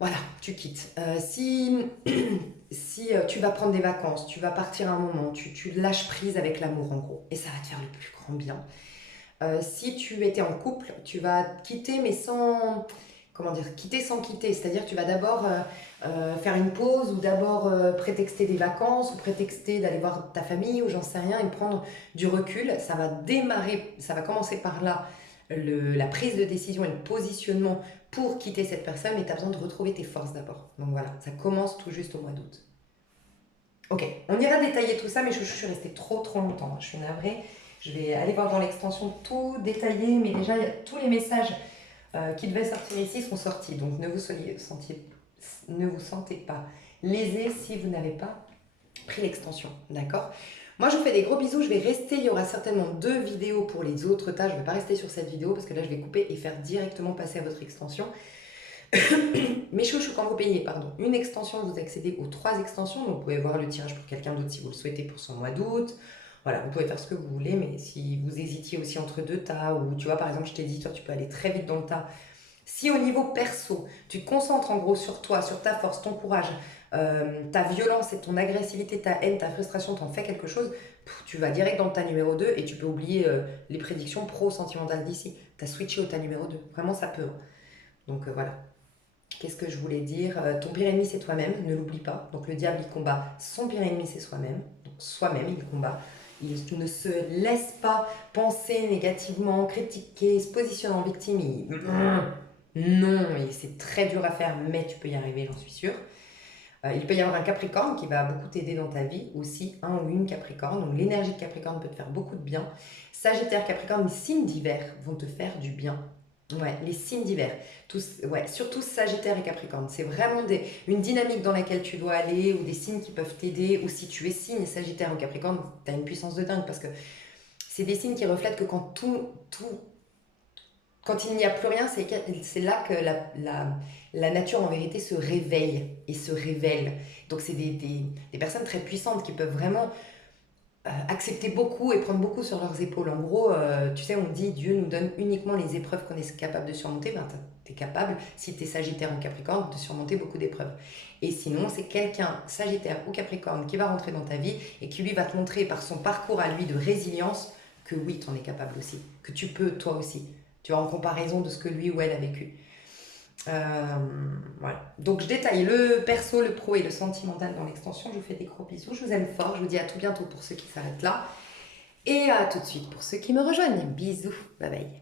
Voilà, tu quittes. Si tu vas prendre des vacances, tu vas partir un moment, tu lâches prise avec l'amour en gros, et ça va te faire le plus grand bien. Si tu étais en couple, tu vas quitter, mais sans, comment dire, quitter sans quitter. C'est-à-dire que tu vas d'abord faire une pause, ou d'abord prétexter des vacances, ou prétexter d'aller voir ta famille, ou j'en sais rien, et prendre du recul. Ça va démarrer, ça va commencer par là, la prise de décision et le positionnement pour quitter cette personne, mais tu as besoin de retrouver tes forces d'abord. Donc voilà, ça commence tout juste au mois d'août. Ok, on ira détailler tout ça, mais je suis restée trop longtemps. Je suis navrée. Je vais aller voir dans l'extension tout détaillé, mais déjà, tous les messages qui devaient sortir ici sont sortis. Donc ne vous sentez pas lésés si vous n'avez pas pris l'extension. D'accord? Moi, je vous fais des gros bisous. Je vais rester. Il y aura certainement 2 vidéos pour les autres tas. Je ne vais pas rester sur cette vidéo parce que là, je vais couper et faire directement passer à votre extension. Mes chouchous, quand vous payez une extension, vous accédez aux 3 extensions. Donc, vous pouvez voir le tirage pour quelqu'un d'autre si vous le souhaitez pour son mois d'août. Voilà, vous pouvez faire ce que vous voulez, mais si vous hésitiez aussi entre 2 tas, ou tu vois, par exemple, je t'ai dit, toi, tu peux aller très vite dans le tas. Si au niveau perso, tu te concentres en gros sur toi, sur ta force, ton courage, ta violence et ton agressivité, ta haine, ta frustration, t'en fais quelque chose, tu vas direct dans le tas numéro 2 et tu peux oublier les prédictions pro-sentimentales d'ici. Tu as switché au tas numéro 2. Vraiment, ça peut. Donc voilà. Qu'est-ce que je voulais dire? Ton pire ennemi, c'est toi-même, ne l'oublie pas. Donc le diable, il combat. Son pire ennemi, c'est soi-même. Donc soi-même, il combat. Il ne se laisse pas penser négativement, critiquer, se positionner en victime. Non, et c'est très dur à faire, mais tu peux y arriver, j'en suis sûre. Il peut y avoir un Capricorne qui va beaucoup t'aider dans ta vie, aussi un ou une Capricorne. Donc l'énergie de Capricorne peut te faire beaucoup de bien. Sagittaire, Capricorne, les signes d'hiver vont te faire du bien. Ouais, les signes d'hiver. Ouais, surtout Sagittaire et Capricorne. C'est vraiment une dynamique dans laquelle tu dois aller, ou des signes qui peuvent t'aider. Ou si tu es signe Sagittaire ou Capricorne, tu as une puissance de dingue, parce que c'est des signes qui reflètent que quand il n'y a plus rien, c'est là que la nature en vérité se réveille et se révèle. Donc c'est des personnes très puissantes qui peuvent vraiment accepter beaucoup et prendre beaucoup sur leurs épaules. En gros, tu sais, on dit Dieu nous donne uniquement les épreuves qu'on est capable de surmonter. Ben, tu es capable, si tu es Sagittaire ou Capricorne, de surmonter beaucoup d'épreuves. Et sinon, c'est quelqu'un, Sagittaire ou Capricorne, qui va rentrer dans ta vie et qui lui va te montrer par son parcours à lui de résilience que oui, tu en es capable aussi, que tu peux toi aussi. Tu vois, en comparaison de ce que lui ou elle a vécu. Voilà. Donc je détaille le perso, le pro et le sentimental dans l'extension. Je vous fais des gros bisous, je vous aime fort, je vous dis à tout bientôt pour ceux qui s'arrêtent là, et à tout de suite pour ceux qui me rejoignent. Bisous, bye bye.